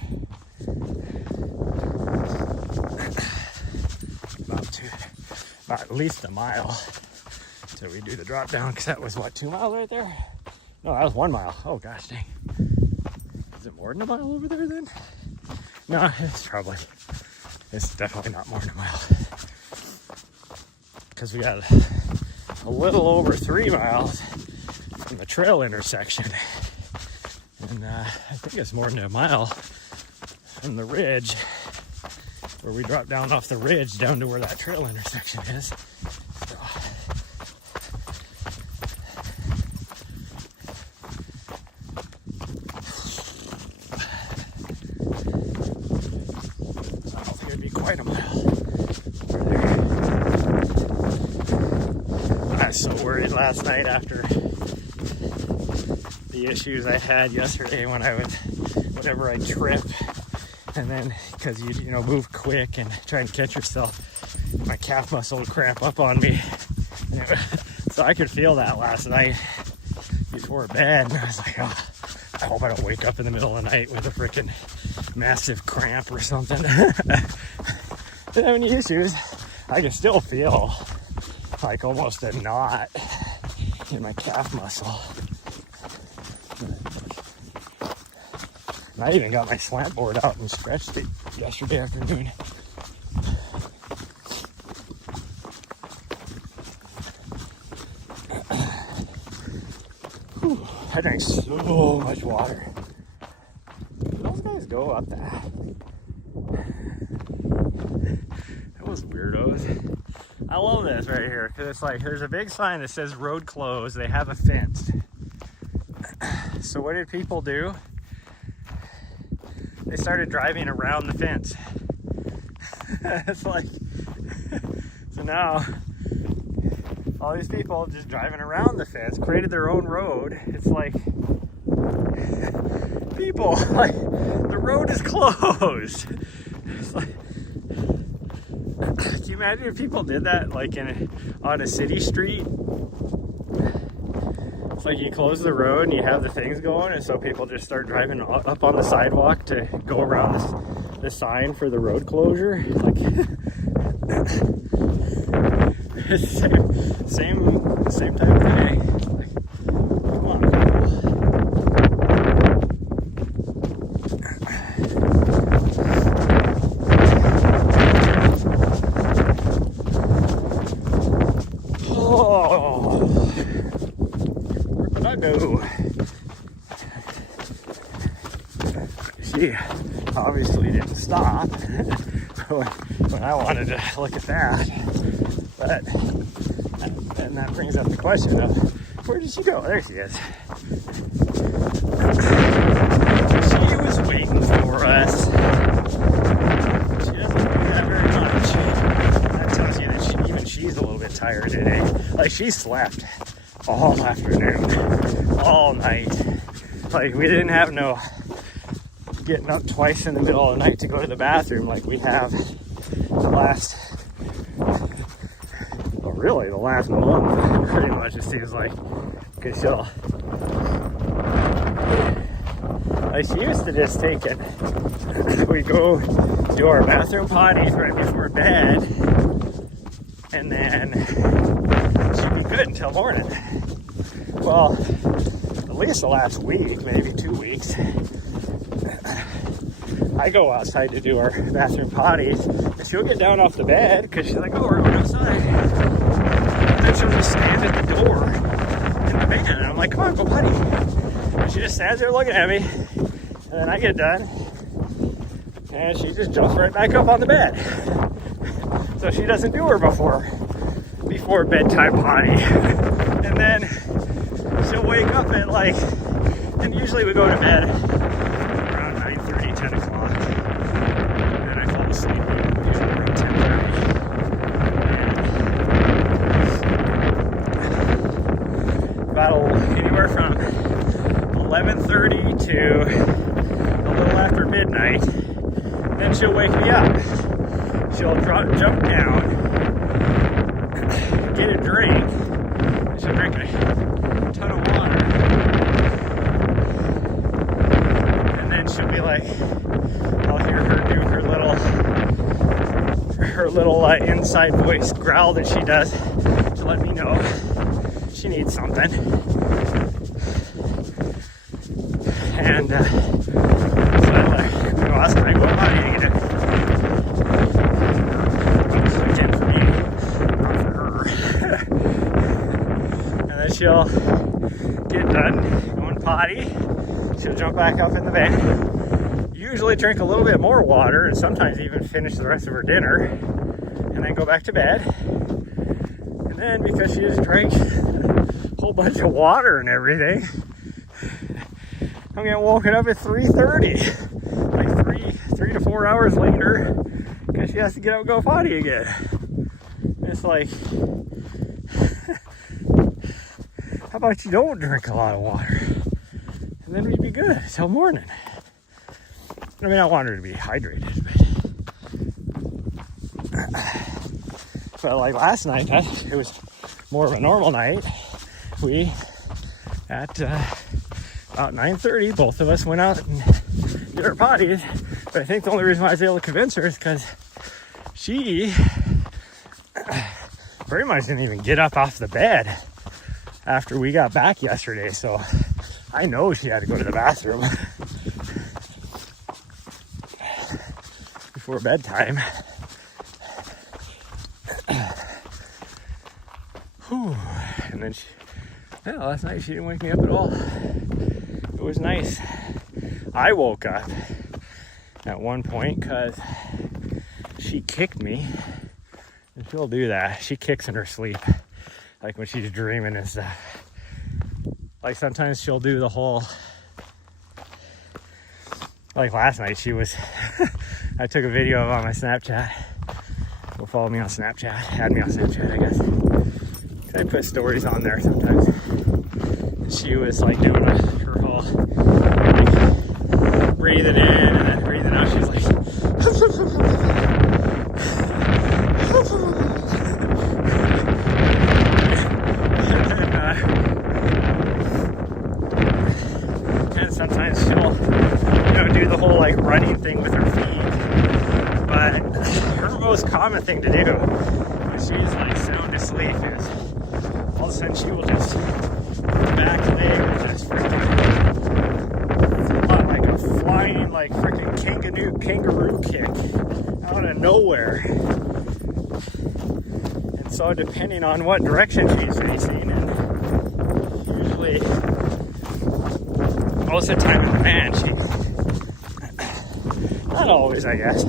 About at least a mile till we do the drop down, because that was what, 2 miles right there? No, that was 1 mile. Oh gosh, dang. Is it more than a mile over there then? No, it's definitely not more than a mile. Because we got a little over 3 miles from the trail intersection. And I think it's more than a mile from the ridge, where we drop down off the ridge down to where that trail intersection is. So, I don't think it'd be quite a mile over there. I was so worried last night after the issues I had yesterday whenever I trip, and then because you move quick and try and catch yourself, my calf muscle would cramp up on me. So I could feel that last night before bed, and I was like, oh, I hope I don't wake up in the middle of the night with a freaking massive cramp or something. Didn't have any issues. I can still feel like almost a knot in my calf muscle. And I even got my slant board out and stretched it yesterday afternoon. Whew, I drank so much water. Those guys go up that. Those weirdos. I love this right here, because it's like there's a big sign that says road closed. They have a fence. So what did people do? They started driving around the fence. It's like, so now all these people just driving around the fence created their own road. It's like, people, like, the road is closed. It's like, can you imagine if people did that like on a city street? It's like you close the road and you have the things going, and so people just start driving up on the sidewalk to go around the sign for the road closure. Like, same type of thing. Like, come on, she obviously didn't stop when I wanted to look at that. But and that brings up the question of, where did she go? There she is. She was waiting for us. She doesn't do that very much. That tells you that she's a little bit tired today. Like, she slept all afternoon, all night. Like, we didn't have no getting up twice in the middle of the night to go to the bathroom like we have the last month, pretty much, it seems like. Because she used to just take it. We go do our bathroom potties right before bed, and then she'd be good until morning. Well, at least the last week, maybe 2 weeks, I go outside to do our bathroom potties, and she'll get down off the bed because she's like, oh, we're going outside. And then she'll just stand at the door in the van, and I'm like, come on, go potty. And she just stands there looking at me, and then I get done, and she just jumps right back up on the bed. So she doesn't do her before bedtime potty. And then she'll wake up at like, and usually we go to bed around 9:30, 10 o'clock. And then I fall asleep usually around 10:30. About anywhere from 11:30 to a little after midnight. Then she'll wake me up. She'll jump down, get a drink, and she'll drink a ton of water. And then she'll be like, I'll hear her do her little inside voice growl that she does to let me know she needs something. And so last night, go potty to get it. For me, not for her. And then she'll get done going potty. She'll jump back up in the van. Usually drink a little bit more water, and sometimes even finish the rest of her dinner, and then go back to bed. And then, because she just drank a whole bunch of water and everything, I'm getting woken up at 3:30, like 3 to 4 hours later, because she has to get up and go potty again. And it's like, how about you don't drink a lot of water? And then we'd be good till morning. I mean, I want her to be hydrated, but like last night, it was more of a normal night. We, at about 9:30, both of us went out and did our potties. But I think the only reason why I was able to convince her is because she pretty much didn't even get up off the bed after we got back yesterday. So I know she had to go to the bathroom before bedtime. Whew. And then last night she didn't wake me up at all. It was nice. I woke up at one point because she kicked me, and she'll do that. She kicks in her sleep, like when she's dreaming and stuff. Like sometimes she'll do the whole, like last night she was I took a video of it on my Snapchat. Go follow me on Snapchat. Add me on Snapchat, I guess. I put stories on there sometimes. She was like doing her whole like breathing in and then breathing out. She's like and sometimes she'll do the whole like running thing with her feet. But her most common thing to do when she's like sound asleep is all of a sudden she will just back leg and just freaking like a flying like freaking kangaroo kick out of nowhere. And so depending on what direction she's facing, and usually most of the time in the van Not always, I guess.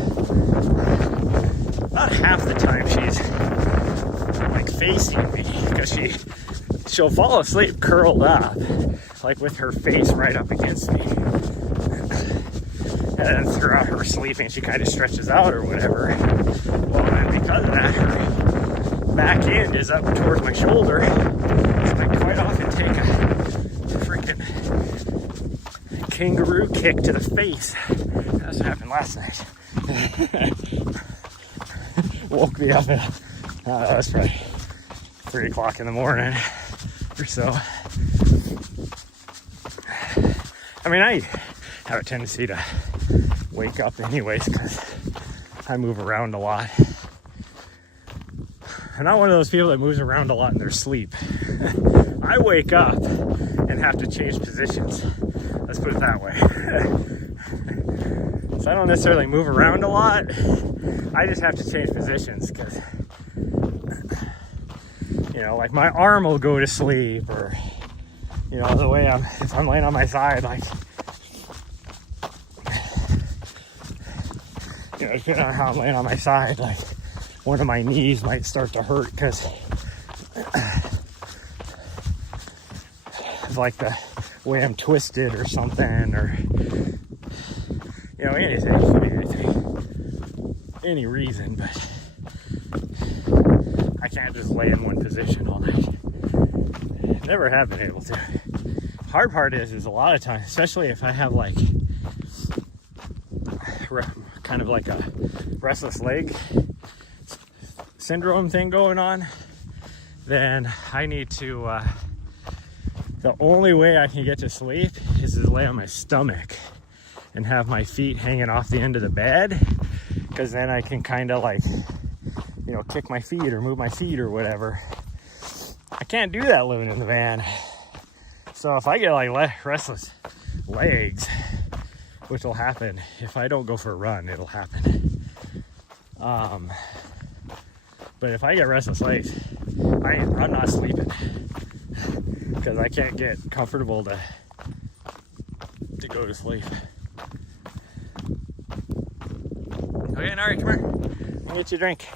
About half the time she's like facing me, because she'll fall asleep curled up, like with her face right up against me. And then throughout her sleeping, she kind of stretches out or whatever. Well, then because of that, her back end is up towards my shoulder. So I quite often take a freaking kangaroo kick to the face. That's what happened last night. Woke me up at, that's probably 3 o'clock in the morning or so. I mean, I have a tendency to wake up anyways because I move around a lot. I'm not one of those people that moves around a lot in their sleep. I wake up and have to change positions. Let's put it that way. So I don't necessarily move around a lot. I just have to change positions because, you know, like my arm will go to sleep, or, you know, the way if I'm laying on my side, like, you know, depending on how I'm laying on my side, like one of my knees might start to hurt because of like the way I'm twisted or something, or, you know, any reason, but I can't just lay in one position all night. Never have been able to. Hard part is a lot of times, especially if I have like kind of like a restless leg syndrome thing going on, then I need to, the only way I can get to sleep is to lay on my stomach and have my feet hanging off the end of the bed, because then I can kind of like, you know, kick my feet or move my feet or whatever. I can't do that living in the van. So if I get like restless legs, which will happen if I don't go for a run, it'll happen. But if I get restless legs, I'm not sleeping because I can't get comfortable to go to sleep. Okay, Nari, come here. I'll get you a drink.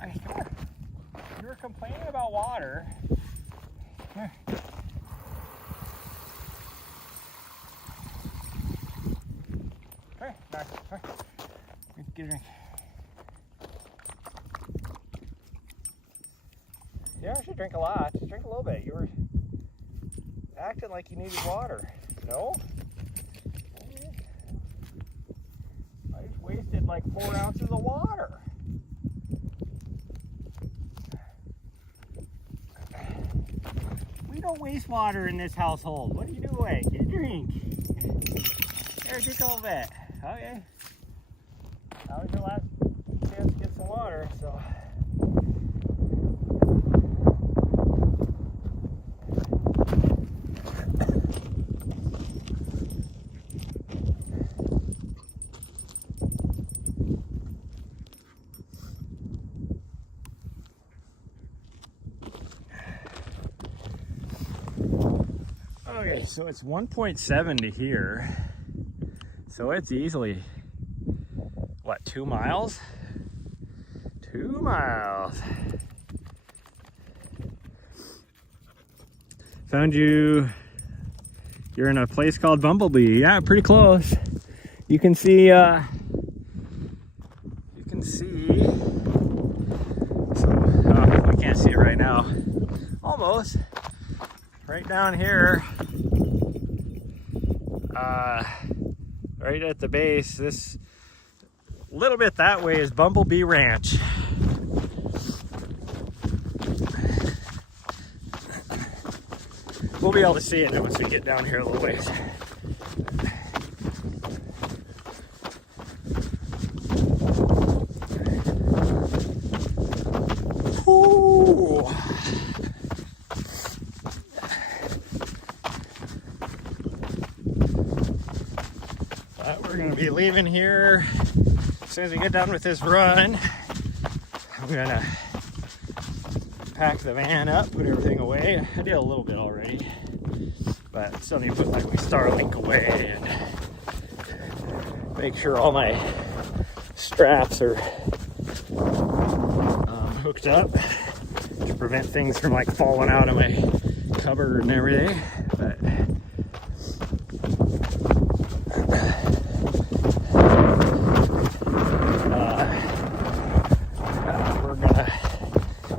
Hey, come here. You were complaining about water. Come here. Come here, Nari, come here. Get a drink. Yeah, I should drink a lot. Just drink a little bit. You were acting like you needed water. No? I just wasted like 4 ounces of water. We don't waste water in this household. What are you doing? Get a drink. Here, drink a little bit. Okay. That was your last chance to get some water, so. Okay, so it's 1.7 to here. So it's easily, what, 2 miles? 2 miles. Found you. You're in a place called Bumblebee. Yeah, pretty close. You can see, so, we can't see it right now. Almost. Right down here. Right at the base, this little bit that way is Bumblebee Ranch. We'll be able to see it once we get down here a little ways. Ooh. We're going to be leaving here as soon as we get done with this run. I'm going to pack the van up, put everything away. I did a little bit already, but still need to put like my Starlink away and make sure all my straps are hooked up to prevent things from like falling out of my cupboard and everything. But we're gonna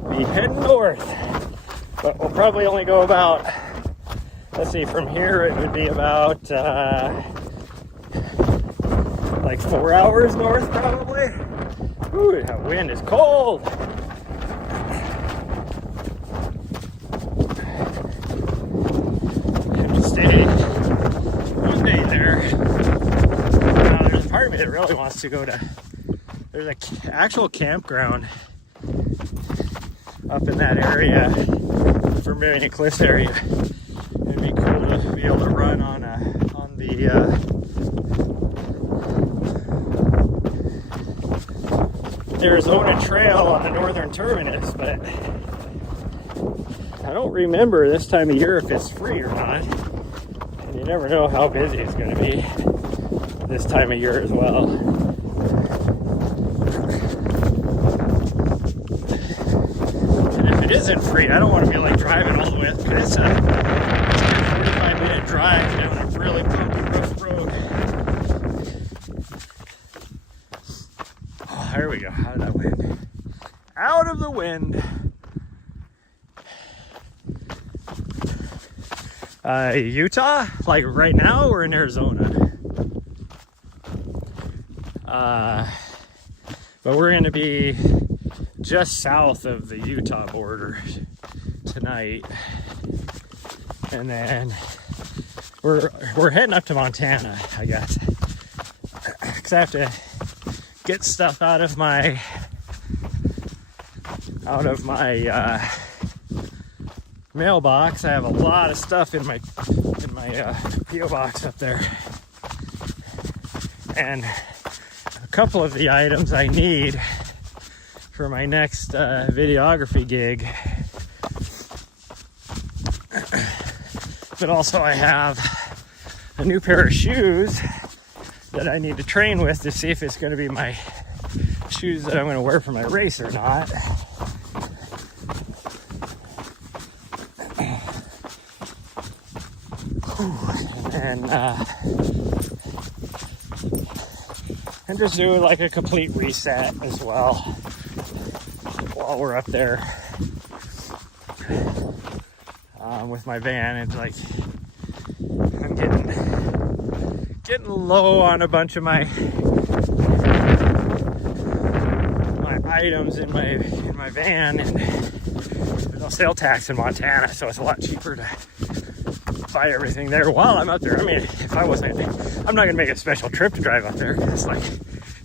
be heading north, but we'll probably only go about, let's see, from here it would be about like 4 hours north probably. Ooh, that wind is cold. Have to stay one day there. Now there's a part of me that really wants to go to, there's an actual campground up in that area, Vermilion Cliffs area. It'd be cool to be able to run on the Arizona Trail on the northern terminus, but I don't remember this time of year if it's free or not. And you never know how busy it's going to be this time of year as well. And if it isn't free, I don't want to be like driving all the way up, because it's a 45-minute drive down a really bumpy, rough road. Oh, there we go. Out of that wind. Out of the wind. Utah, like right now, we're in Arizona. But we're going to be just south of the Utah border tonight. And then we're heading up to Montana, I guess. Because I have to get stuff out of my mailbox. I have a lot of stuff in my PO box up there, and a couple of the items I need for my next videography gig. But also I have a new pair of shoes that I need to train with to see if it's going to be my shoes that I'm going to wear for my race or not. And just do like a complete reset as well while we're up there with my van. It's like I'm getting low on a bunch of my items in my van, and there's no sale tax in Montana, so it's a lot cheaper to buy everything there while I'm up there. I mean, if I wasn't, I'm not gonna make a special trip to drive up there. It's like,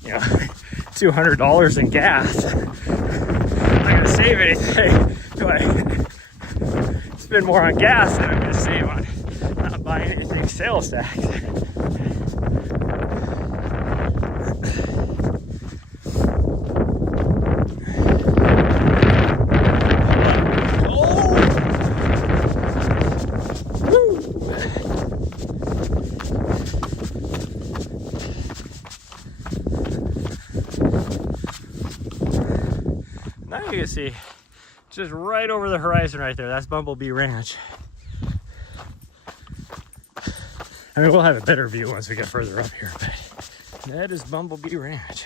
you know, $200 in gas. I'm not gonna save anything. Do I spend more on gas than I'm gonna save on not buying anything sales tax? You can see just right over the horizon right there, that's Bumblebee Ranch. I mean, we'll have a better view once we get further up here, but that is Bumblebee Ranch.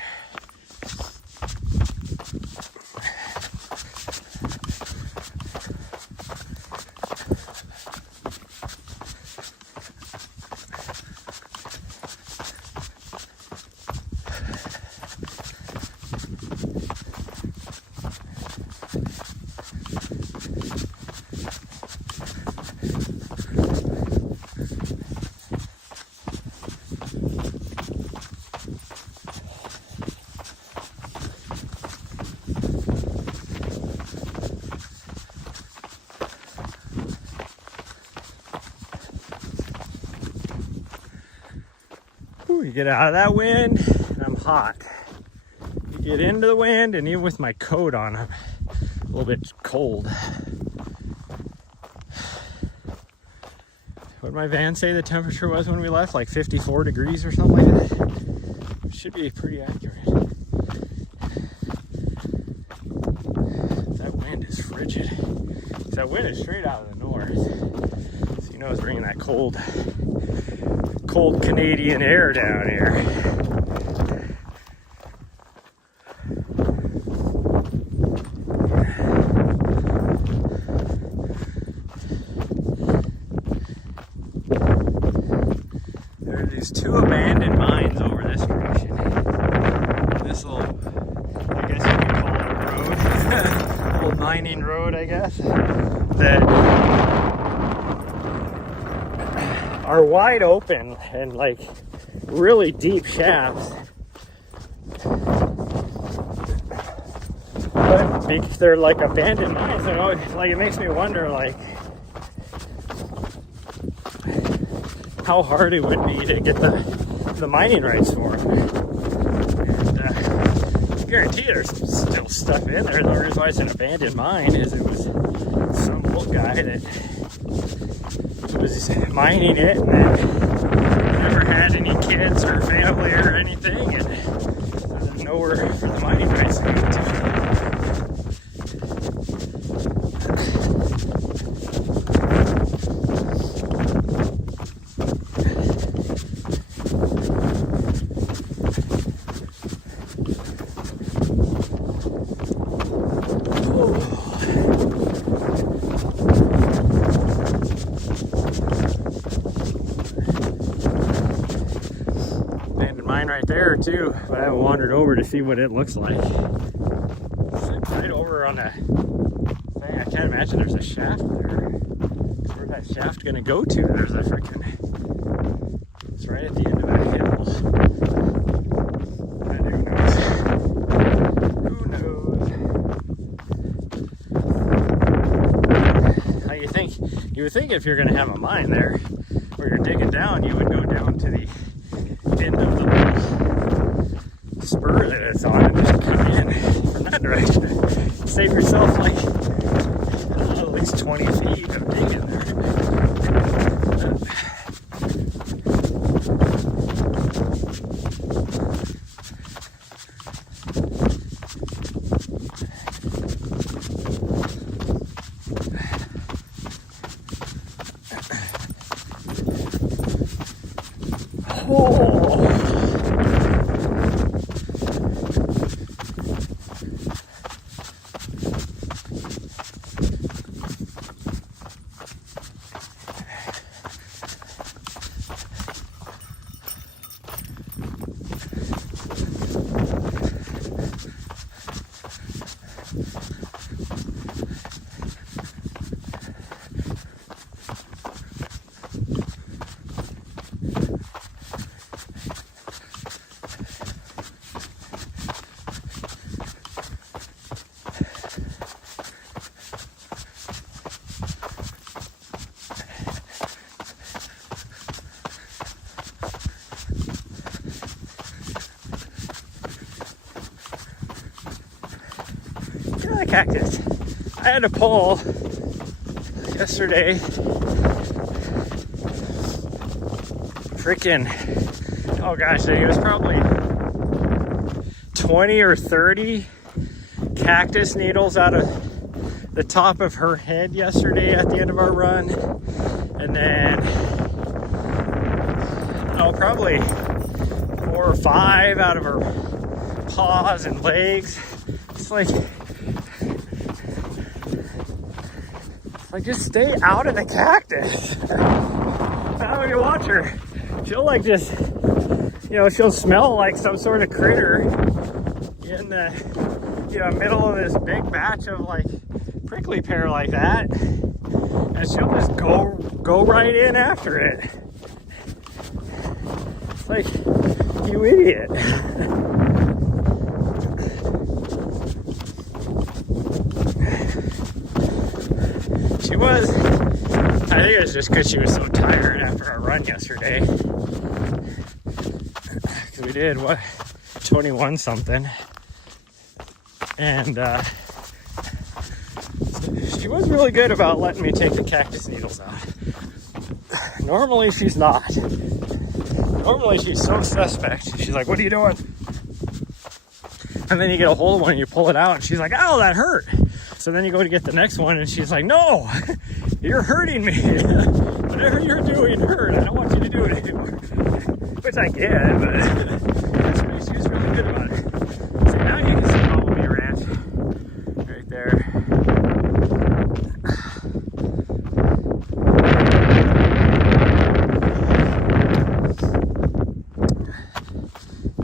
Ooh, you get out of that wind, and I'm hot. You get into the wind, and even with my coat on, I'm a little bit cold. What did my van say the temperature was when we left? Like 54 degrees or something like that? It should be pretty accurate. That wind is frigid. That wind is straight out of the north. So you know it's bringing that cold Canadian air down here. There are these two abandoned mines over this direction. This little, I guess you could call it a road. Old mining road, I guess. That are wide open and like really deep shafts. But they're like abandoned mines, you know, like it makes me wonder like how hard it would be to get the mining rights for them. And I guarantee there's still stuff in there. The reason why it's an abandoned mine is it was some old guy that was mining it and then never had any kids or family or anything, and there's nowhere for the mining rights to go to. Right there too, but I haven't wandered over to see what it looks like. It's right over on the thing. I can't imagine there's a shaft there. Where's that shaft gonna go to? There's a freaking. It's right at the end of that hill. And who knows? How you would think if you're gonna have a mine there, where you're digging down, you would go down to the end of the spur that it's on and just come in from that direction. Save yourself like at least 20 feet of digging there. Cactus. I had a pull yesterday. Freaking, oh gosh, it was probably 20 or 30 cactus needles out of the top of her head yesterday at the end of our run. And then, oh, probably 4 or 5 out of her paws and legs. It's like just stay out of the cactus. Now when you watch her, she'll like just, you know, she'll smell like some sort of critter in the, you know, middle of this big batch of like prickly pear like that, and she'll just go right in after it. It's like, you idiot. She was, I think it was just because she was so tired after our run yesterday. Because we did, what, 21 something. And she was really good about letting me take the cactus needles out. Normally she's not. Normally she's so suspect. She's like, what are you doing? And then you get a hold of one and you pull it out and she's like, ow, that hurt. So then you go to get the next one and she's like, no, you're hurting me. Whatever you're doing hurt. I don't want you to do it anymore. Which I get, but she was really good about it. So now you can see Bumblebee Ranch right there.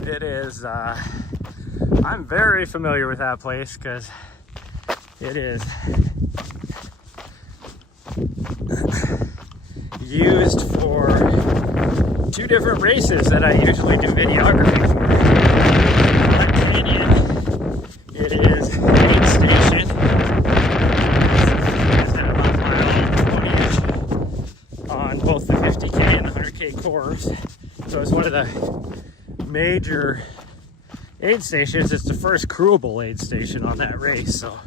It is, I'm very familiar with that place because it is used for 2 different races that I usually do videography for. Black Canyon, it is an aid station. It's at about 1.20 on both the 50K and the 100K course. So it's one of the major aid stations. It's the first crewable aid station on that race. So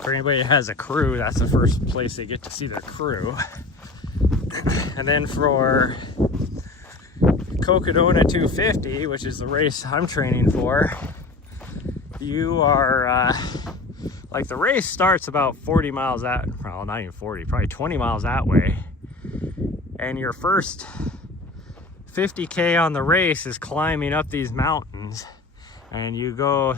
for anybody that has a crew, that's the first place they get to see their crew. And then for Cocodona 250, which is the race I'm training for, you are like the race starts about 40 miles that, well, not even 40, probably 20 miles that way, and your first 50K on the race is climbing up these mountains, and you go,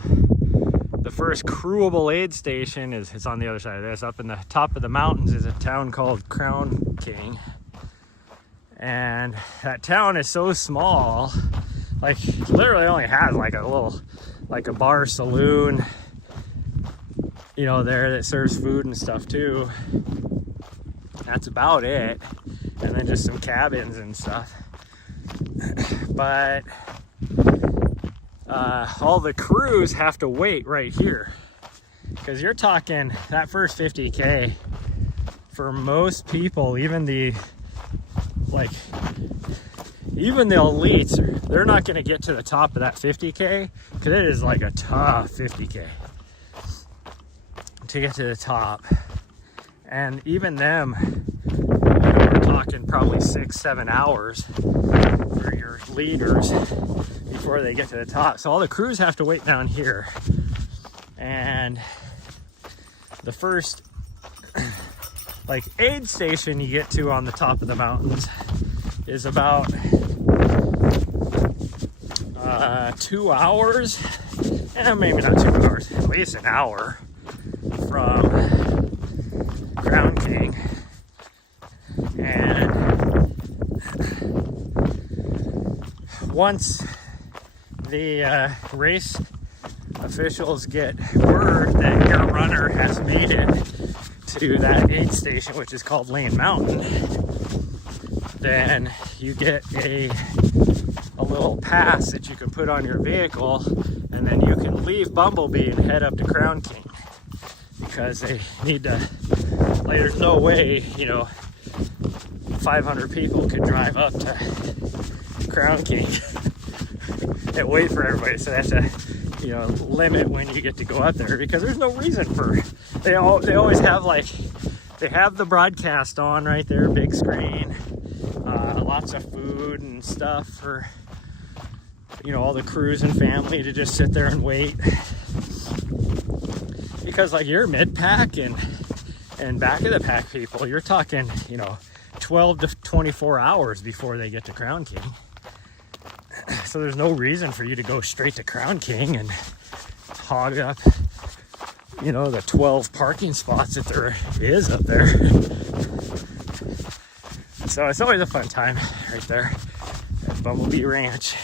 the first crewable aid station is, it's on the other side of this. Up in the top of the mountains is a town called Crown King. And that town is so small, like literally only has like a little, like a bar saloon, you know, there that serves food and stuff too. That's about it. And then just some cabins and stuff. But all the crews have to wait right here, because you're talking that first 50K for most people, even the elites, they're not going to get to the top of that 50K, because it is like a tough 50K to get to the top. And even them, we're talking probably 6-7 hours for your leaders before they get to the top. So all the crews have to wait down here. And the first like aid station you get to on the top of the mountains is about 2 hours, and maybe not 2 hours, at least an hour from Crown King. And once the race officials get word that your runner has made it to that aid station, which is called Lane Mountain, then you get a little pass that you can put on your vehicle, and then you can leave Bumblebee and head up to Crown King, because they need to, like, there's no way, you know, 500 people could drive up to Crown King and wait for everybody, so they have to, you know, limit when you get to go up there, because there's no reason for, they always have, like, they have the broadcast on right there, big screen, lots of food and stuff for, you know, all the crews and family to just sit there and wait, because like you're mid-pack and back of the pack people, you're talking, you know, 12 to 24 hours before they get to Crown King. So there's no reason for you to go straight to Crown King and hog up, you know, the 12 parking spots that there is up there. So it's always a fun time right there at Bumblebee Ranch.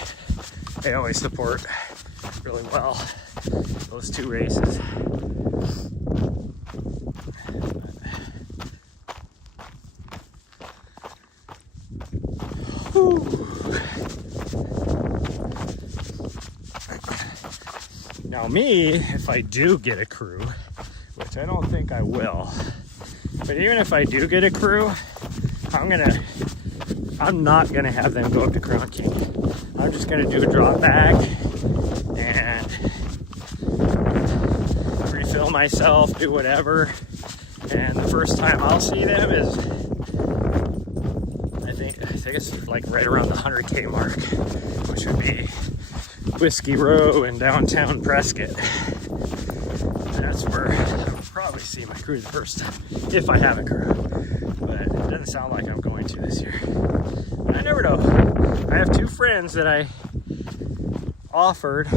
They always support really well those 2 races. Now me, if I do get a crew, which I don't think I will, but even if I do get a crew, I'm not gonna have them go up to Crown King. I'm just gonna do a drop back and myself, do whatever. And the first time I'll see them is, I think it's like right around the 100K mark, which would be Whiskey Row in downtown Prescott. That's where I'll probably see my crew the first time, if I have a crew. But it doesn't sound like I'm going to this year. But I never know. I have 2 friends that I offered.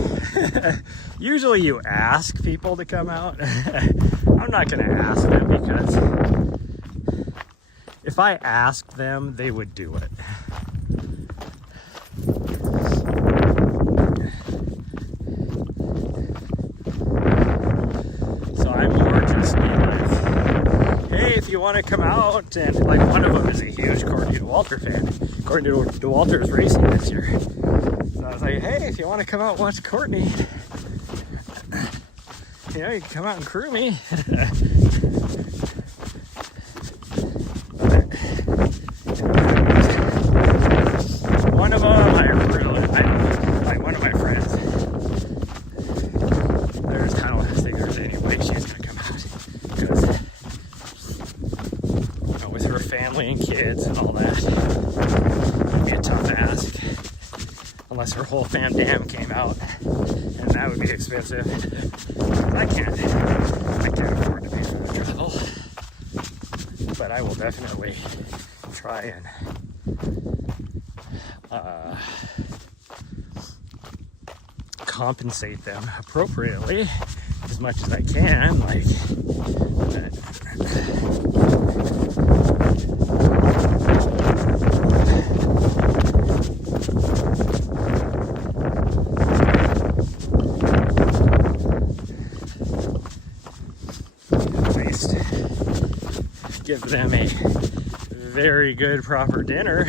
Usually you ask people to come out. I'm not going to ask them, because if I asked them, they would do it. So I'm more just like, hey, if you want to come out, and like one of them is a huge Courtney DeWalter fan. Courtney DeWalter is racing this year. So I was like, hey, if you want to come out and watch Courtney, you know, you can come out and crew me. One of them, like one of my friends, there's kind of there's any way she's gonna come out, because, you know, with her family and kids and all that, it'd be a tough ask, unless her whole fam dam came out, and that would be expensive. I can't afford to pay for the travel, but I will definitely try and compensate them appropriately as much as I can, like, at least give them a very good proper dinner.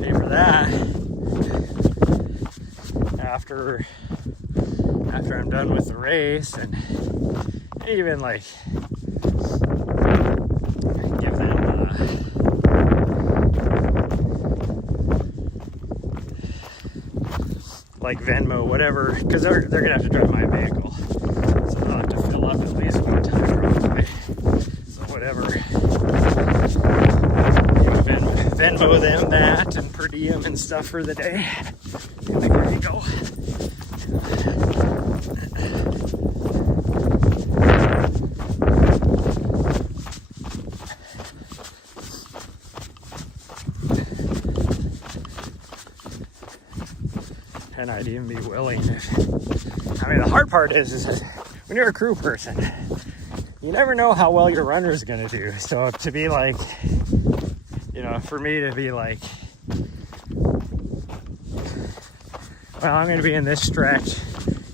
Pay for that after I'm done with the race, and even like give them like Venmo, whatever, because they're gonna have to drive my vehicle, so I'll have to fill up at least one time probably. So whatever, Venmo them that and per diem and stuff for the day. And there you go. And I'd even be willing if, I mean, the hard part is that when you're a crew person, you never know how well your runner is going to do. So to be like, you know, for me to be like, well, I'm going to be in this stretch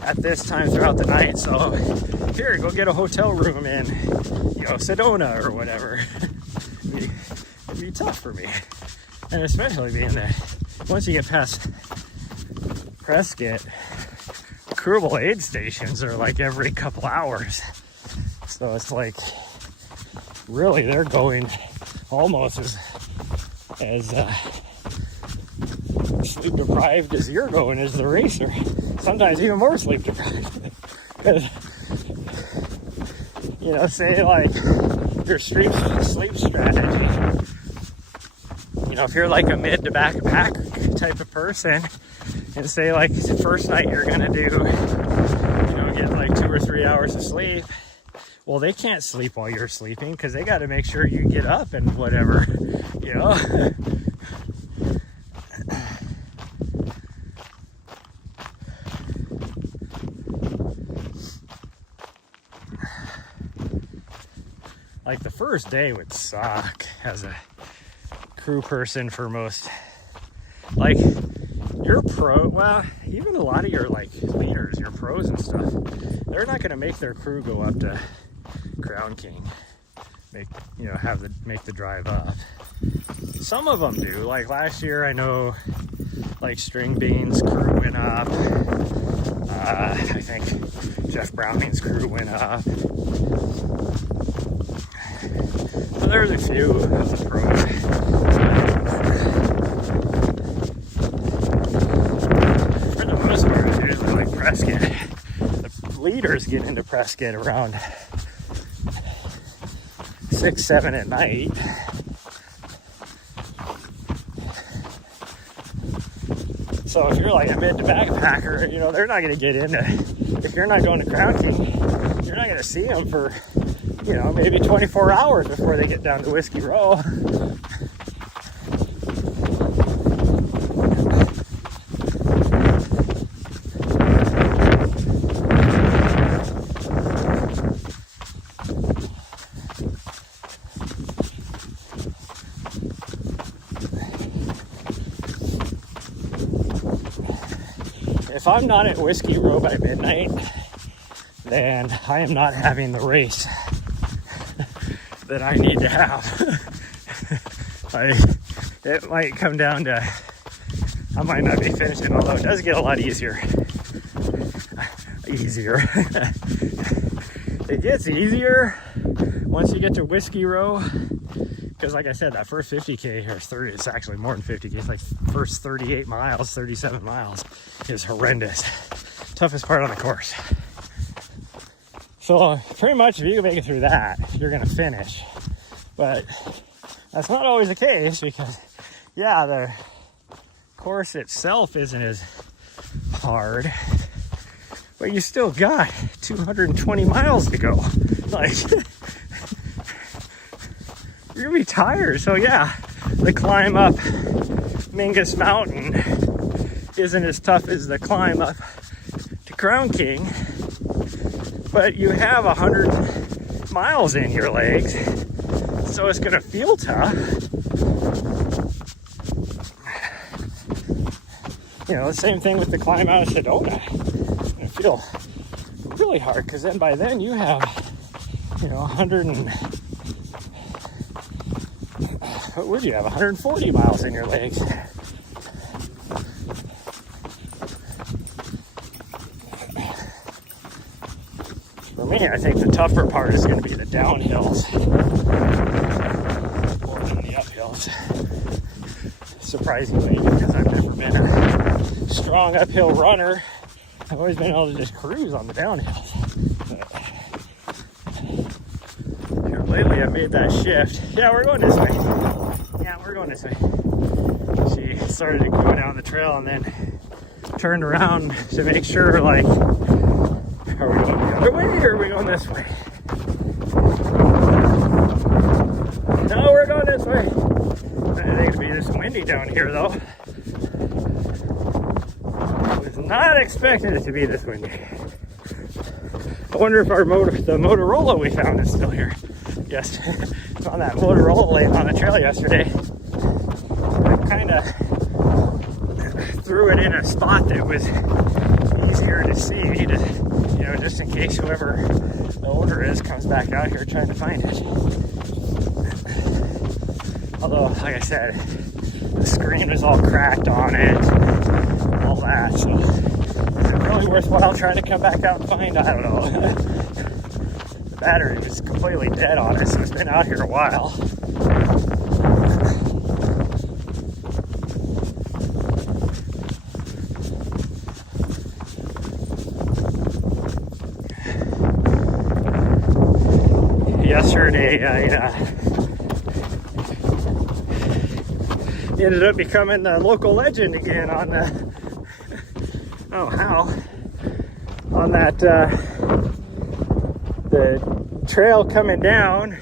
at this time throughout the night, so here, go get a hotel room in, you know, Sedona or whatever. It'd be tough for me. And especially being that once you get past Prescott, crewable aid stations are like every couple hours. So it's like, really, they're going almost as sleep deprived as you're going as the racer. Sometimes even more sleep deprived. Because, you know, say like your sleep strategy, you know, if you're like a mid to backpack type of person, and say like the first night you're gonna do, you know, get like 2 or 3 hours of sleep, well, they can't sleep while you're sleeping because they got to make sure you get up and whatever, you know. Like the first day would suck as a crew person for most, like your pro, well, even a lot of your like leaders, your pros and stuff, they're not going to make their crew go up to Crown King, make the drive up. Some of them do. Like last year, I know like String Bean's crew went up. I think Jeff Browning's crew went up. So there's a few of the pros. For the most part, it's usually like Prescott. The leaders get into Prescott around 6, 7 at night. So if you're like a mid to backpacker, you know, they're not going to get into, if you're not going to Crown King, you're not going to see them for, you know, maybe 24 hours before they get down to Whiskey Row. If I'm not at Whiskey Row by midnight, then I am not having the race that I need to have. It might come down to, I might not be finishing, although it does get a lot easier. It gets easier once you get to Whiskey Row, because like I said, that first 50K, or 30, it's actually more than 50K, it's like first 38 miles, 37 miles is horrendous. Toughest part on the course. So pretty much if you can make it through that, you're gonna finish. But that's not always the case, because yeah, the course itself isn't as hard, but you still got 220 miles to go. Like, you're gonna be tired. So yeah, the climb up Mingus Mountain isn't as tough as the climb up to Crown King, but you have 100 miles in your legs, so it's gonna feel tough. You know, the same thing with the climb out of Sedona. It's gonna feel really hard, because then by then you have, you know, 140 miles in your legs. For me, I think the tougher part is going to be the downhills more than the uphills. Surprisingly, because I've never been a strong uphill runner, I've always been able to just cruise on the downhills. But, you know, lately I've made that shift. Yeah, we're going this way. Yeah, we're going this way. She started to go down the trail and then turned around to make sure, like, are we going the other way or are we going this way? No, we're going this way. I think it'll be just windy down here, though. I was not expecting it to be this windy. I wonder if the Motorola we found is still here. Yes, it's on that Motorola lane on the trail yesterday. I kind of threw it in a spot that was easier to see, to, you know, just in case whoever the owner is comes back out here trying to find it. Although, like I said, the screen was all cracked on it, all that, so is it really worthwhile trying to come back out and find? I don't know. The battery was completely dead on it, so it's been out here a while. Yesterday, I ended up becoming the local legend again on the, oh how, on that, the trail coming down,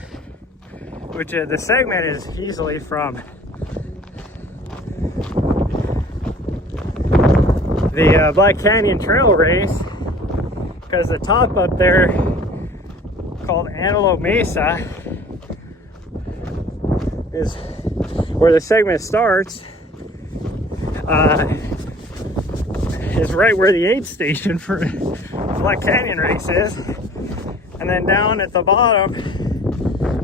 which the segment is easily from the Black Canyon Trail Race, because the top up there called Antelope Mesa is where the segment starts, is right where the aid station for Black Canyon Race is, and then down at the bottom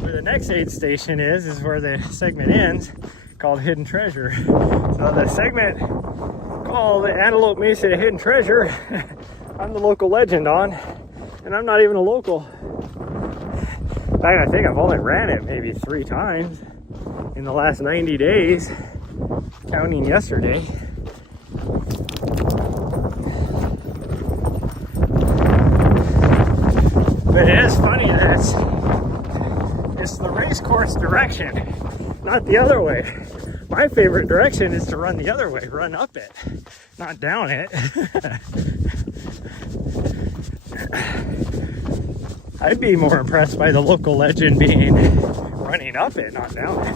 where the next aid station is where the segment ends, called Hidden Treasure. So the segment called the Antelope Mesa Hidden Treasure, I'm the local legend on, and I'm not even a local. In fact, I think I've only ran it maybe 3 times in the last 90 days, counting yesterday. But it is funny that it's the race course direction, not the other way. My favorite direction is to run the other way, run up it, not down it. I'd be more impressed by the local legend being running up it, not down it.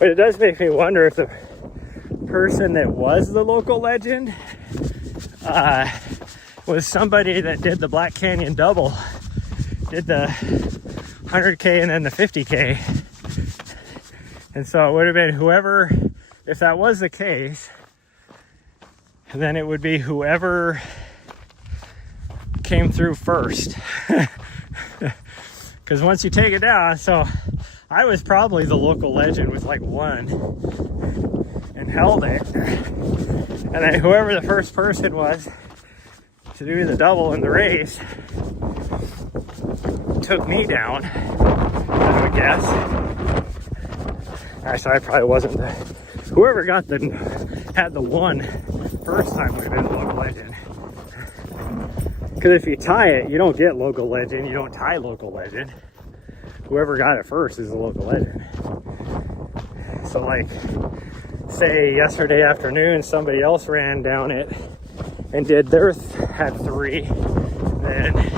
But it does make me wonder if the person that was the local legend was somebody that did the Black Canyon double, did the 100K and then the 50K. And so it would have been whoever, if that was the case, then it would be whoever came through first. Because once you take it down, so I was probably the local legend with like one and held it. And then whoever the first person was to do the double in the race took me down, I would guess. Actually, I probably wasn't the, whoever had the one first time would have been the local legend. Because if you tie it, you don't get local legend, you don't tie local legend. Whoever got it first is the local legend. So like, say yesterday afternoon, somebody else ran down it and had 3, then if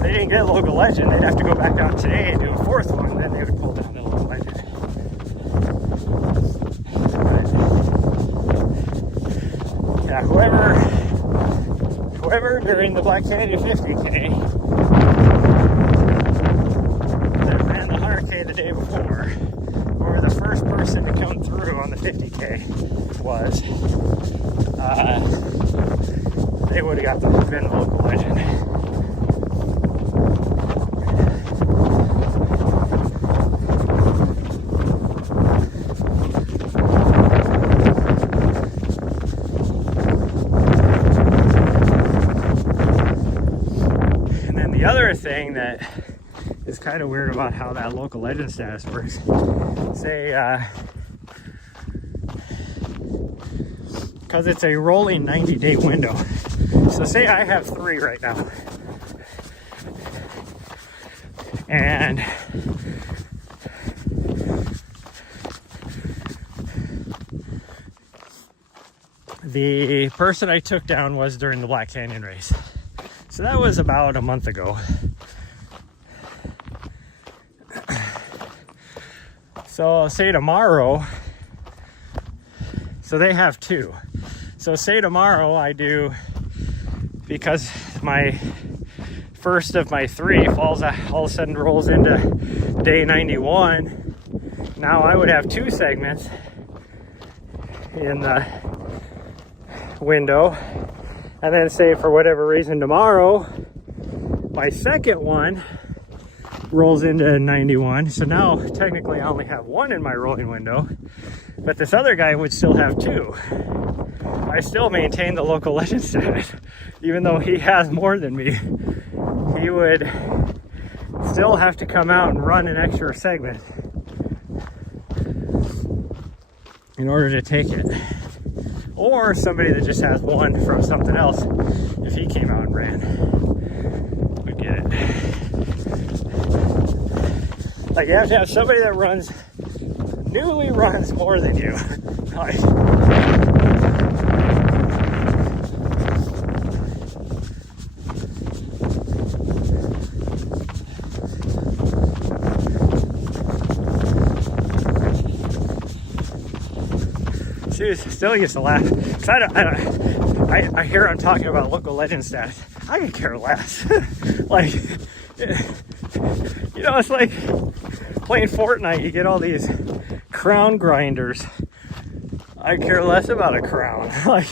they didn't get local legend, they'd have to go back down today and do a 4th one, then they would pull down the local legend. But, yeah, whoever during the Black Canyon 50K that ran the 100K the day before, or the first person to come through on the 50K was, they would have been the local legend. And then the other thing that is kind of weird about how that local legend status works, say, because it's a rolling 90-day window. So say I have 3 right now, and the person I took down was during the Black Canyon race. So that was about a month ago. So say tomorrow, so they have 2. So say tomorrow I do, because my first of my 3 falls, all of a sudden rolls into day 91. Now I would have 2 segments in the window. And then say for whatever reason tomorrow, my second one rolls into 91. So now technically I only have 1 in my rolling window, but this other guy would still have 2. I still maintain the local legend status, even though he has more than me. He would still have to come out and run an extra segment in order to take it. Or somebody that just has 1 from something else, if he came out and ran, would get it. Like, you have to have somebody that newly runs more than you. Like, she still used to laugh. Cause I hear I'm talking about local legend status. I could care less. Like, you know, it's like playing Fortnite. You get all these crown grinders. I care less about a crown. Like,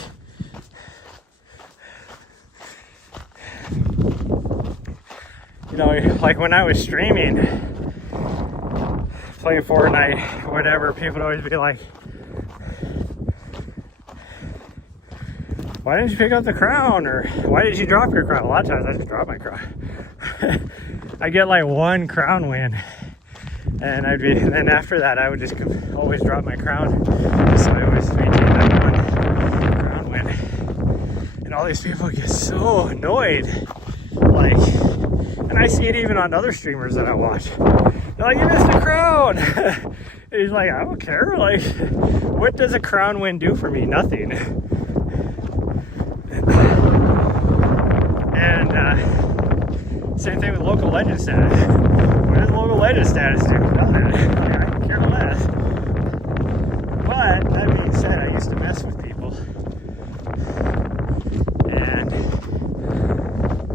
you know, like when I was streaming, playing Fortnite, whatever, people would always be like, why didn't you pick up the crown? Or why did you drop your crown? A lot of times I just drop my crown. I get like 1 crown win. And then after that, I would just always drop my crown. So I always maintain that 1 crown win. And all these people get so annoyed. Like, and I see it even on other streamers that I watch. They're like, you missed the crown. He's like, I don't care. Like, what does a crown win do for me? Nothing. And same thing with local legend status. What does local legend status do? Nothing. I can care less. But that being said, I used to mess with people. And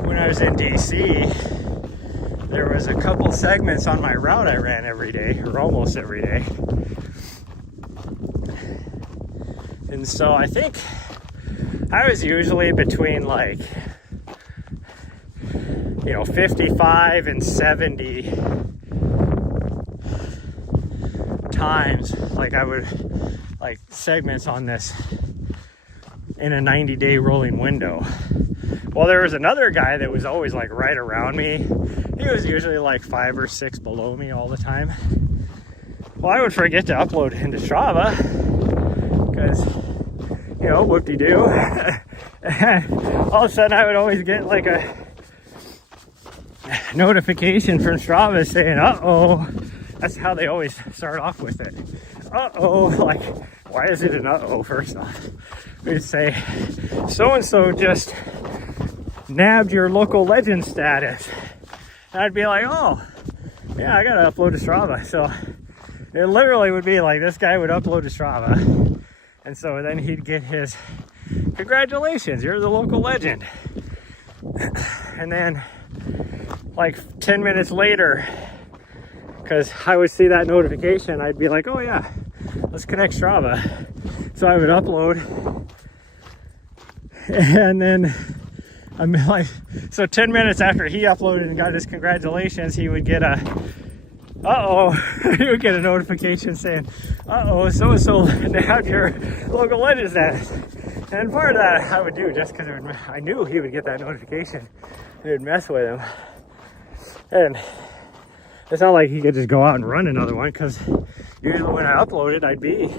when I was in DC, there was a couple segments on my route I ran every day, or almost every day. And so I think I was usually between like, 55 and 70 times. Like I would, like segments on this in a 90-day rolling window. Well, there was another guy that was always like right around me. He was usually like 5 or 6 below me all the time. Well, I would forget to upload into Strava because, whoop-de-doo. And all of a sudden I would always get like a notification from Strava saying, uh-oh. That's how they always start off with it. Uh-oh, like, why is it an uh-oh first off? We'd say, so-and-so just nabbed your local legend status. And I'd be like, oh, yeah, I gotta upload to Strava. So it literally would be like this guy would upload to Strava. And so then he'd get his, congratulations, you're the local legend. And then like 10 minutes later, because I would see that notification, I'd be like, oh yeah, let's connect Strava. So I would upload. And then I'm like, so 10 minutes after he uploaded and got his congratulations, he would get a, he would get a notification saying, so-and-so nabbed your local legend status. And part of that I would do just because I knew he would get that notification. It would mess with him. And it's not like he could just go out and run another one, because usually when I uploaded, I'd be,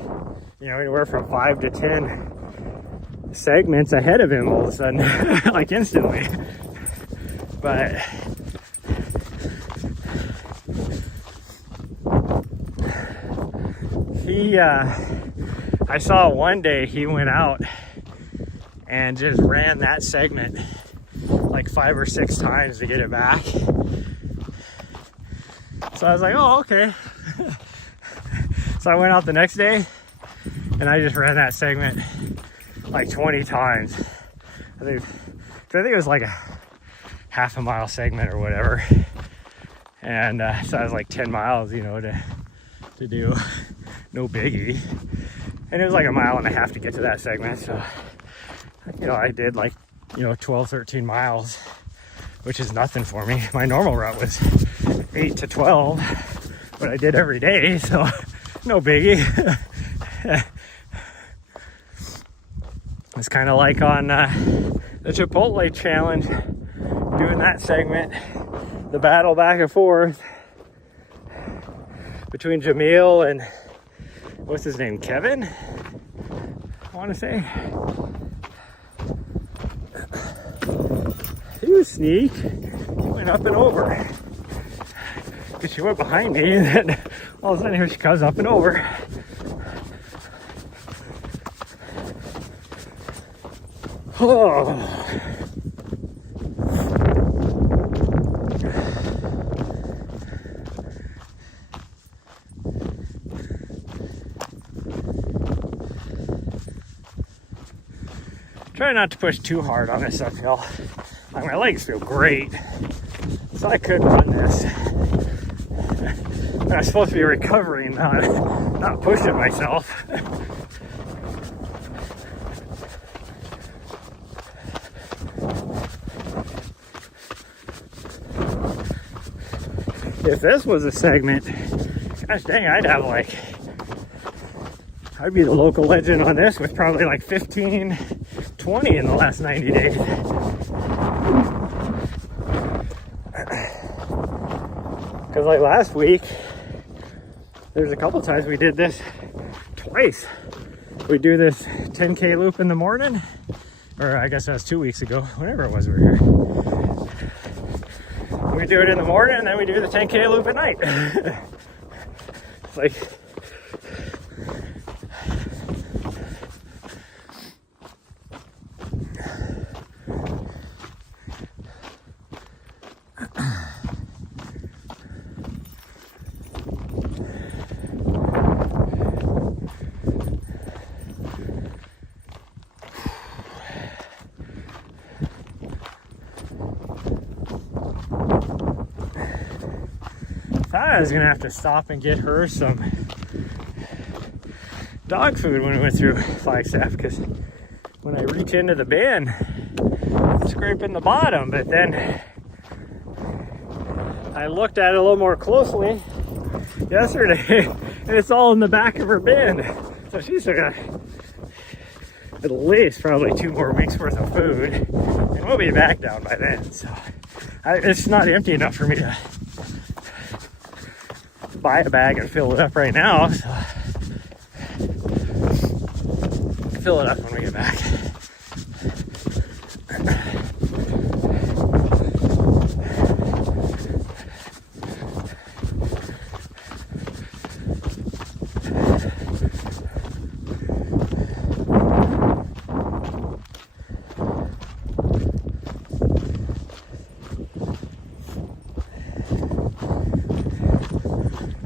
anywhere from 5 to 10 segments ahead of him all of a sudden, like instantly. But I saw one day he went out and just ran that segment like 5 or 6 times to get it back. So I was like, oh, okay. So I went out the next day and I just ran that segment like 20 times. I think it was like a half a mile segment or whatever. And so I was like 10 miles, to do. No biggie. And it was like a mile and a half to get to that segment. So, I did like, 12, 13 miles, which is nothing for me. My normal route was 8 to 12, but I did every day, so no biggie. It's kind of like on the Chipotle challenge, doing that segment, the battle back and forth between Jamil and what's his name, Kevin, I want to say. He was sneak. He went up and over. Because she went behind me, and then all of a sudden here she comes up and over. Oh. Try not to push too hard on this uphill. Like, my legs feel great, so I could run this. But I'm supposed to be recovering, not pushing myself. If this was a segment, gosh dang, I'd be the local legend on this with probably like 15, 20 in the last 90 days. Because like last week, there's a couple times we did this twice. We do this 10K loop in the morning, or I guess that was 2 weeks ago, whenever it was we were here. We do it in the morning and then we do the 10K loop at night. It's like, I was gonna have to stop and get her some dog food when we went through Flagstaff, because when I reach into the bin, I'm scraping the bottom, but then I looked at it a little more closely yesterday and it's all in the back of her bin. So she's got at least probably 2 more weeks worth of food, and we'll be back down by then. So it's not empty enough for me to buy a bag and fill it up right now, so fill it up when we get back.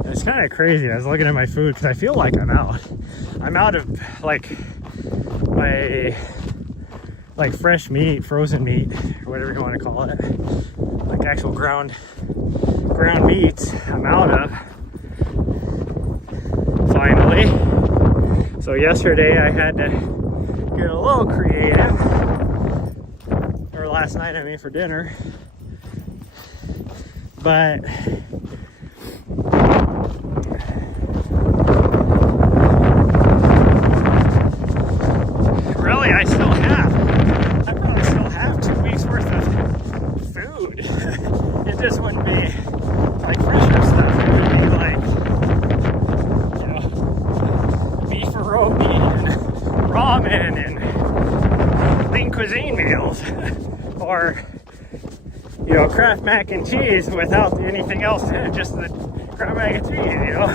It's kind of crazy. I was looking at my food because I feel like I'm out of like my fresh meat, frozen meat, or whatever you want to call it, like actual ground meats. I'm out of, finally. So yesterday I had to get a little creative, or last night I mean, for dinner, but I probably still have 2 weeks worth of food. It just wouldn't be like fresher stuff. It would be like, you know, beef pierogi and ramen and lean cuisine meals, or, you know, Kraft mac and cheese without anything else in it, just the Kraft mac and cheese, you know.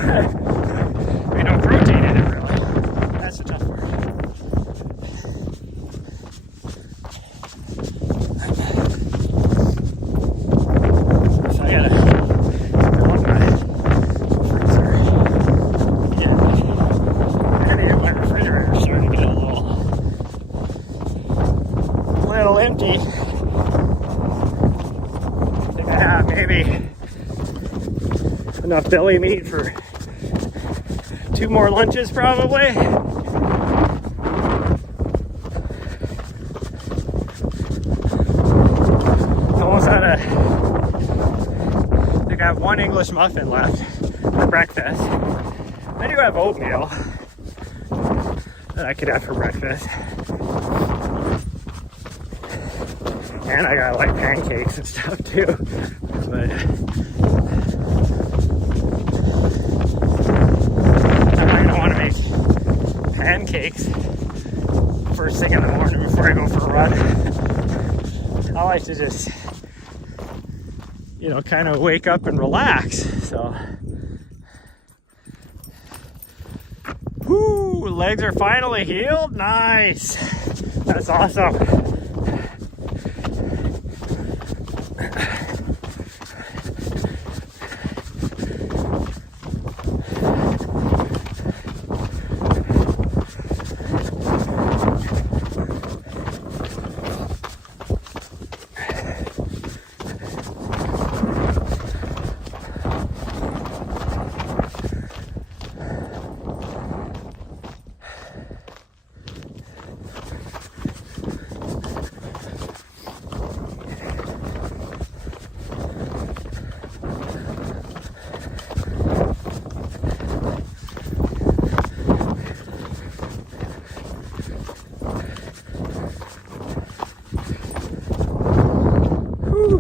Ain't no protein in it, really. That's the tough part. Empty. I think I have maybe enough belly meat for 2 more lunches, probably. Almost out of, I think I have 1 English muffin left for breakfast. I do have oatmeal that I could have for breakfast. And I got like pancakes and stuff too. But I might want to make pancakes first thing in the morning before I go for a run. I like to just, you know, kind of wake up and relax. So, whoo, legs are finally healed. Nice. That's awesome.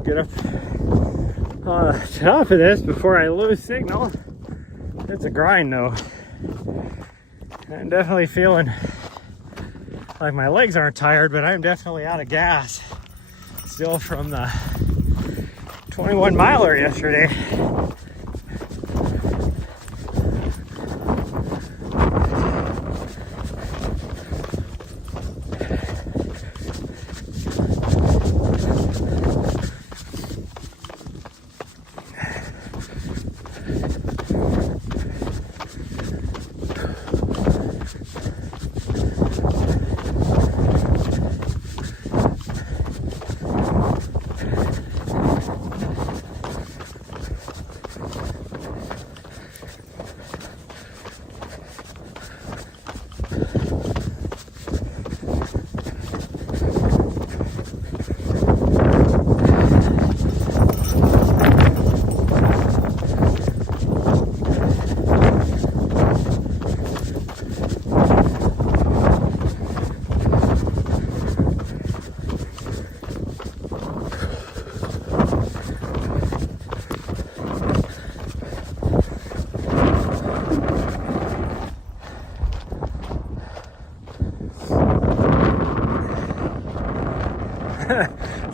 Get up on top of this before I lose signal. It's a grind though. I'm definitely feeling like my legs aren't tired, but I'm definitely out of gas still from the 21miler yesterday.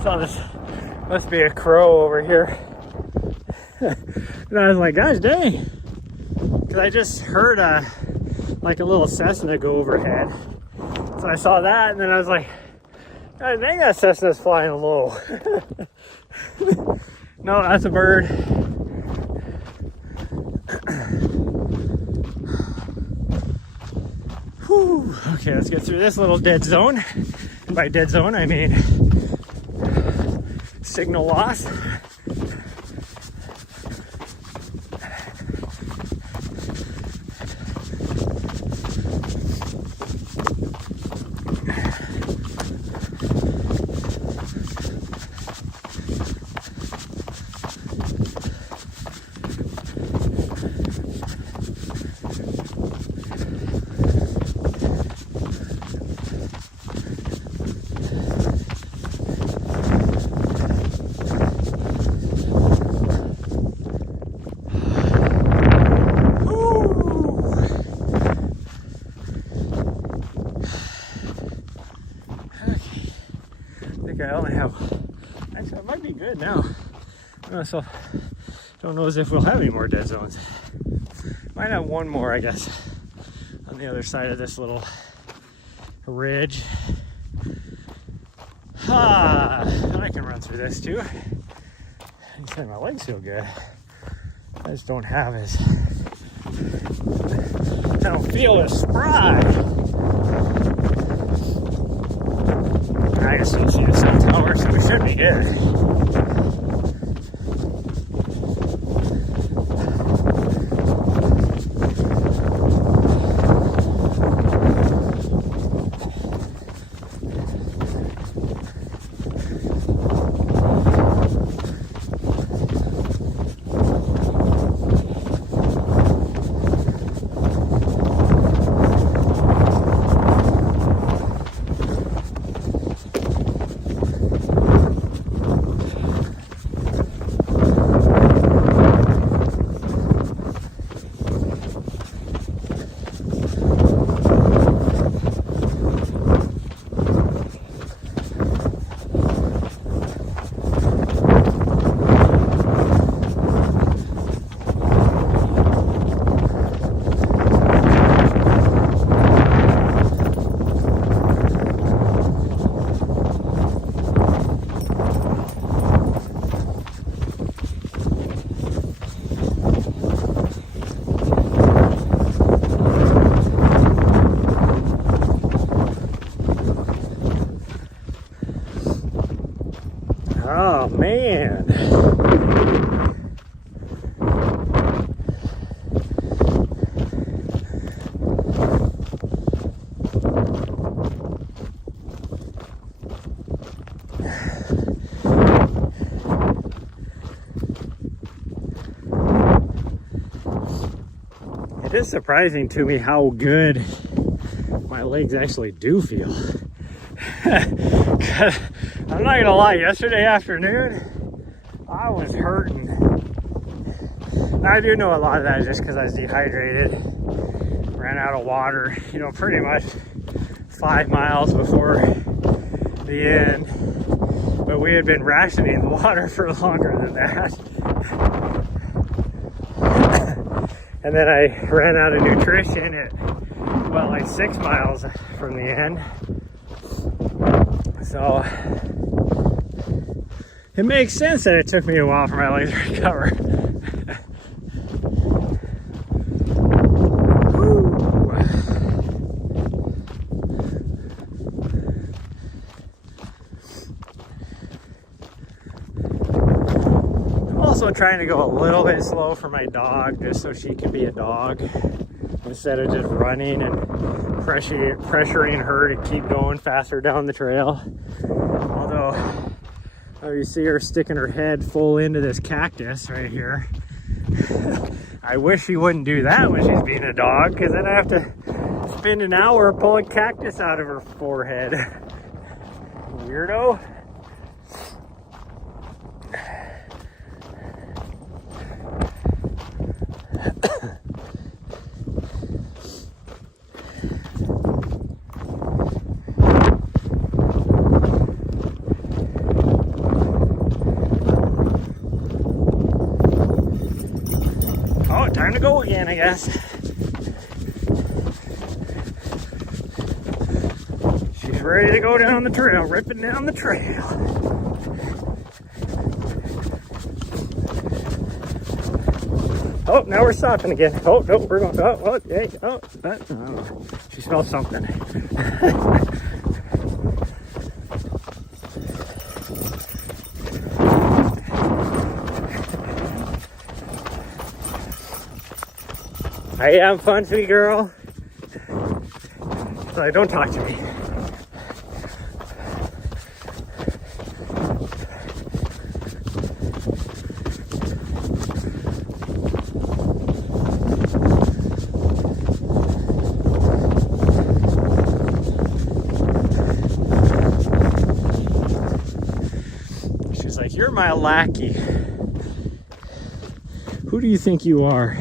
So this must be a crow over here. And I was like, gosh dang. Because I just heard like a little Cessna go overhead. So I saw that and then I was like, God dang, that Cessna's flying low. No, that's a bird. Whew. Okay, let's get through this little dead zone. And by dead zone, I mean signal loss. I only have, actually it might be good now. So don't know as if we'll have any more dead zones. Might have one more, I guess, on the other side of this little ridge. I can run through this too. You say my legs feel good. I just don't have as, I don't feel as spry. I can still see the sun tower, so we should be good. Oh man. It is surprising to me how good my legs actually do feel. I'm not gonna lie, yesterday afternoon, I was hurting. Now, I do know a lot of that is just because I was dehydrated, ran out of water, you know, pretty much 5 miles before the end, but we had been rationing the water for longer than that. And then I ran out of nutrition at, what, like 6 miles from the end. So it makes sense that it took me a while for my legs to recover. Also trying to go a little bit slow for my dog, just so she can be a dog instead of just running and pressuring her to keep going faster down the trail. Although, you see her sticking her head full into this cactus right here. I wish she wouldn't do that when she's being a dog, because then I have to spend an hour pulling cactus out of her forehead. Weirdo. Oh, time to go again, I guess. She's ready to go down the trail, ripping down the trail. Oh, now we're stopping again. Oh, no, we're going. Oh, hey, oh, she smelled something. Hey, I'm fun, sweet girl. Like, don't talk to me. She's like, you're my lackey. Who do you think you are?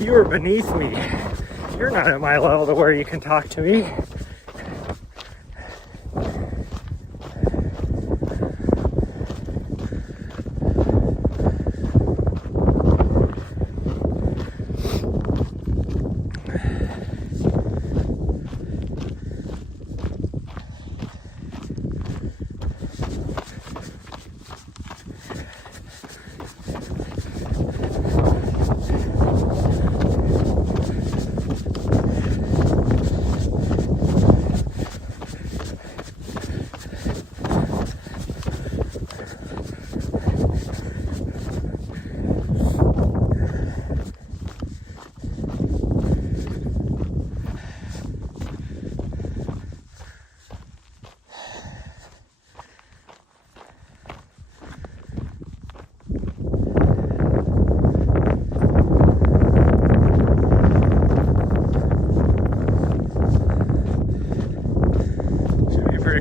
You are beneath me. You're not at my level to where you can talk to me.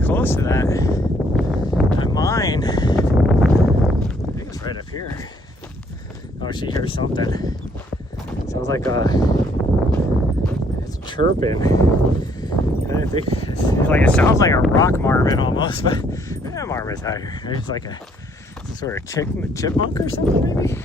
Close to that. On mine, I think it's right up here. Oh, she hears something. Sounds like it's chirping. I think it's like, it sounds like a rock marmot almost, but marmot's out here. There's like some sort of chipmunk or something, maybe.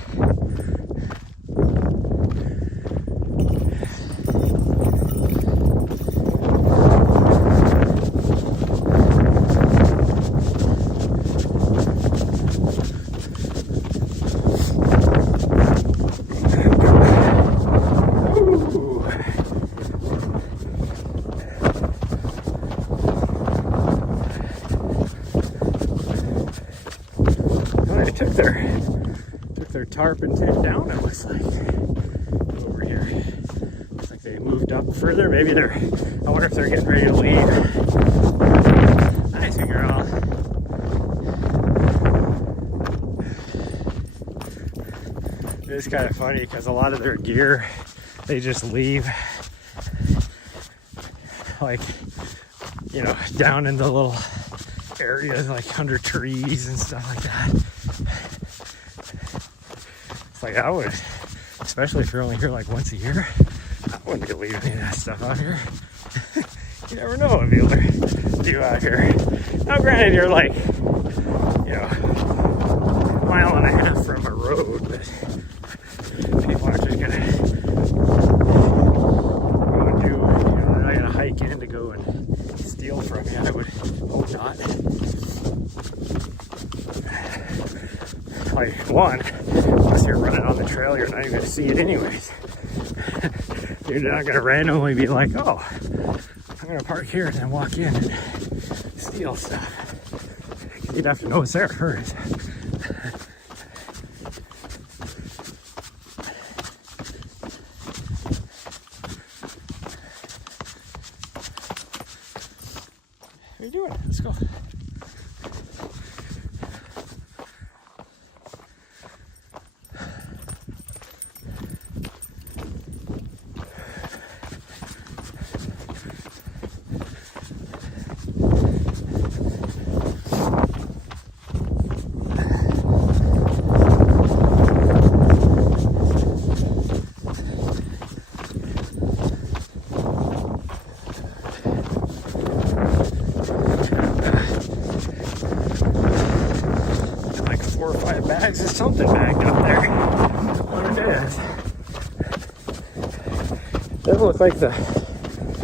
Took their tarp and tent down, it looks like. Over here. Looks like they moved up further. Maybe I wonder if they're getting ready to leave. Nice girl. It's kind of funny because a lot of their gear, they just leave, like, you know, down in the little areas like under trees and stuff like that. It's like I would, especially if you're only here like once a year, I wouldn't be leaving any of that stuff out here. You never know what people do out here. Now, granted, you're like, you know, a mile and a half from a road, but people aren't just gonna go and do, you know, they're not gonna hike in to go and steal from you. I would hope not. Like, one, unless you're running on the trail, you're not even gonna see it anyways. You're not gonna randomly be like, oh, I'm gonna park here and then walk in and steal stuff. You'd have to know it's there first. What are you doing? Let's go. Bags of something bagged up there. I don't know what it is. Doesn't look like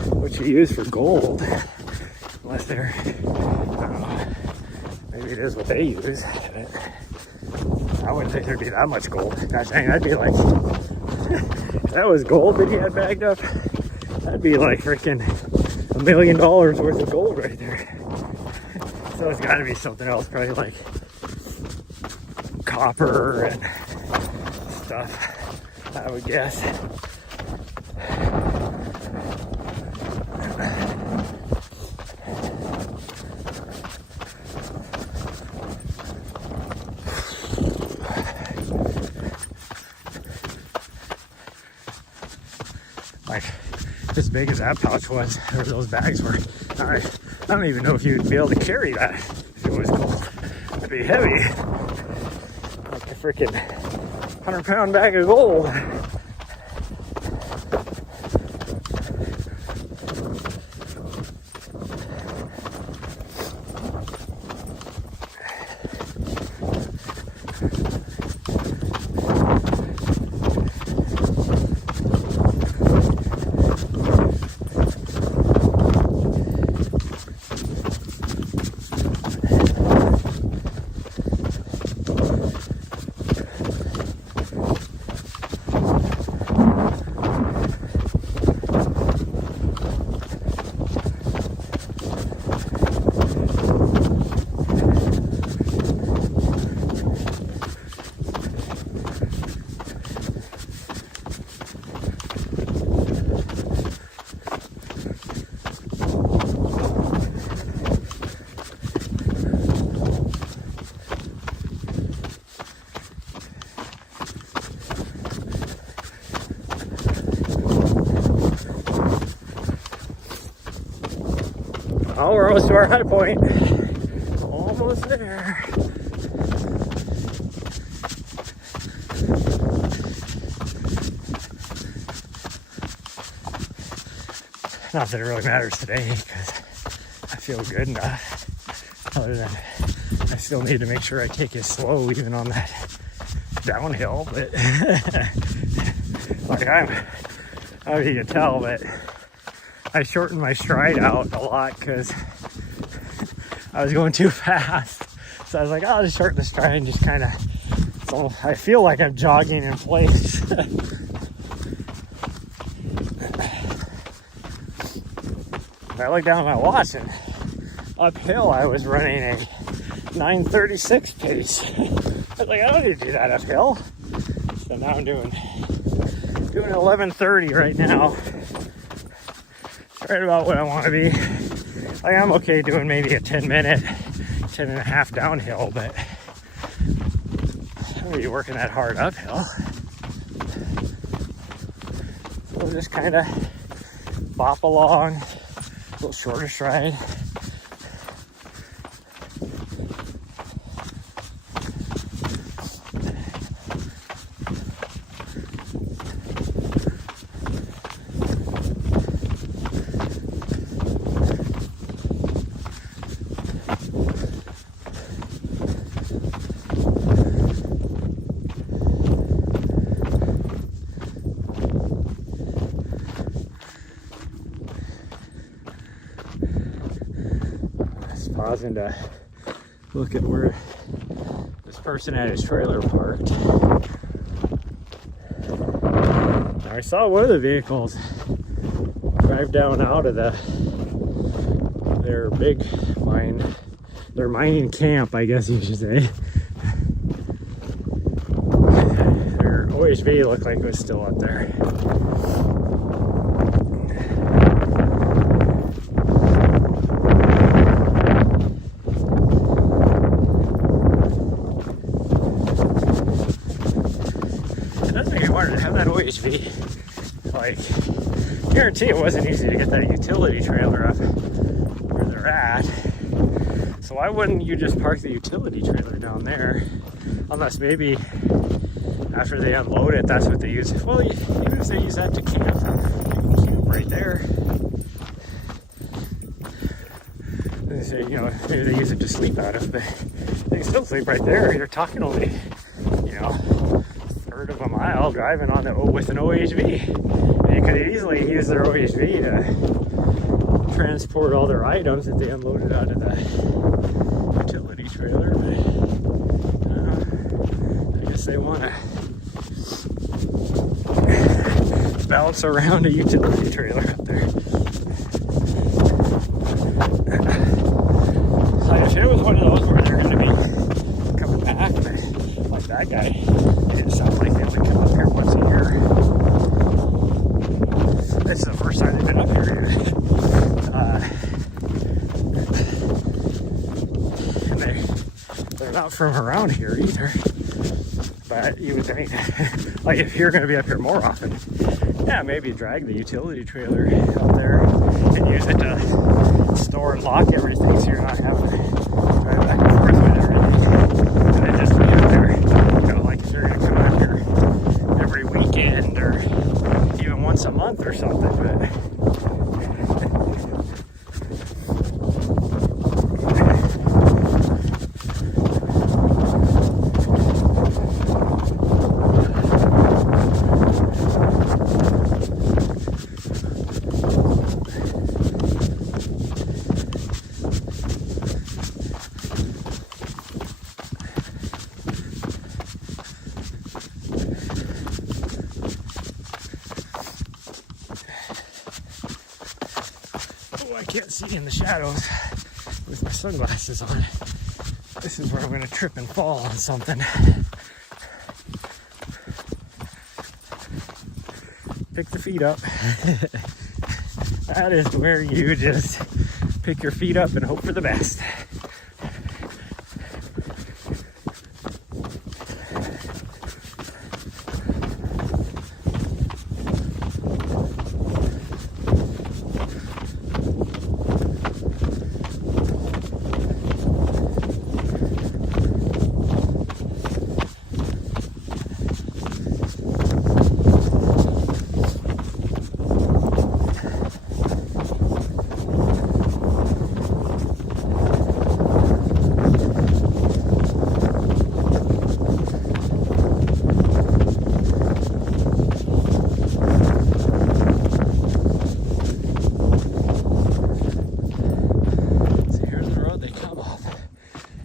what you use for gold. Unless they're, I don't know, maybe it is what they use. I wouldn't think there'd be that much gold. Gosh dang, that'd be like, if that was gold that he had bagged up, that'd be like freaking $1 million worth of gold right there. So it's gotta be something else, probably like copper and stuff, I would guess. Like, as big as that pouch was, or those bags were, I don't even know if you'd be able to carry that if it was gold. It'd be heavy. Like a freaking 100-pound bag of gold. Oh, we're almost to our high point. Almost there. Not that it really matters today, because I feel good enough. Other than I still need to make sure I take it slow even on that downhill. But like I don't know if you can tell, but I shortened my stride out a lot because I was going too fast. So I was like, I'll just shorten the stride and just kind of, so I feel like I'm jogging in place. I looked down at my watch and uphill I was running a 9:36 pace. I was like, I don't need to do that uphill. So now I'm doing 11:30 right now. Right about what I want to be. Like, I'm okay doing maybe a 10-minute, 10 and a half downhill, but I'm gonna be working that hard uphill. So we'll just kind of bop along, a little shorter stride. pausing to look at where this person had his trailer parked. Now, I saw one of the vehicles drive down out of their big mine, their mining camp, I guess you should say. Their OHV looked like it was still up there. It does make me wonder to have that OHV. Like, guarantee it wasn't easy to get that utility trailer up where they're at. So why wouldn't you just park the utility trailer down there? Unless maybe after they unload it, that's what they use. Well, even if they use that to camp, you can camp right there. They say, you know, maybe they use it to sleep out of, but they can still sleep right there. You're talking only, you know, a third of a mile driving on with an OHV. And you could easily use their OHV to transport all their items that they unloaded out of the utility trailer. But I guess they want to bounce around a utility trailer up there. Like if it was one of those where they're going to be coming back, like that guy, it didn't sound like they only come up here once a year. This is the first time they've been up here. And they're not from around here either. But you would think, like if you're going to be up here more often, yeah, maybe drag the utility trailer up there and use it to store and lock everything so you're not having to drive back and forth with everything. And then just leave it there. You know, like if you're going to come up here every weekend or even once a month or something. But I can't see in the shadows with my sunglasses on. This is where I'm going to trip and fall on something. Pick the feet up. That is where you just pick your feet up and hope for the best.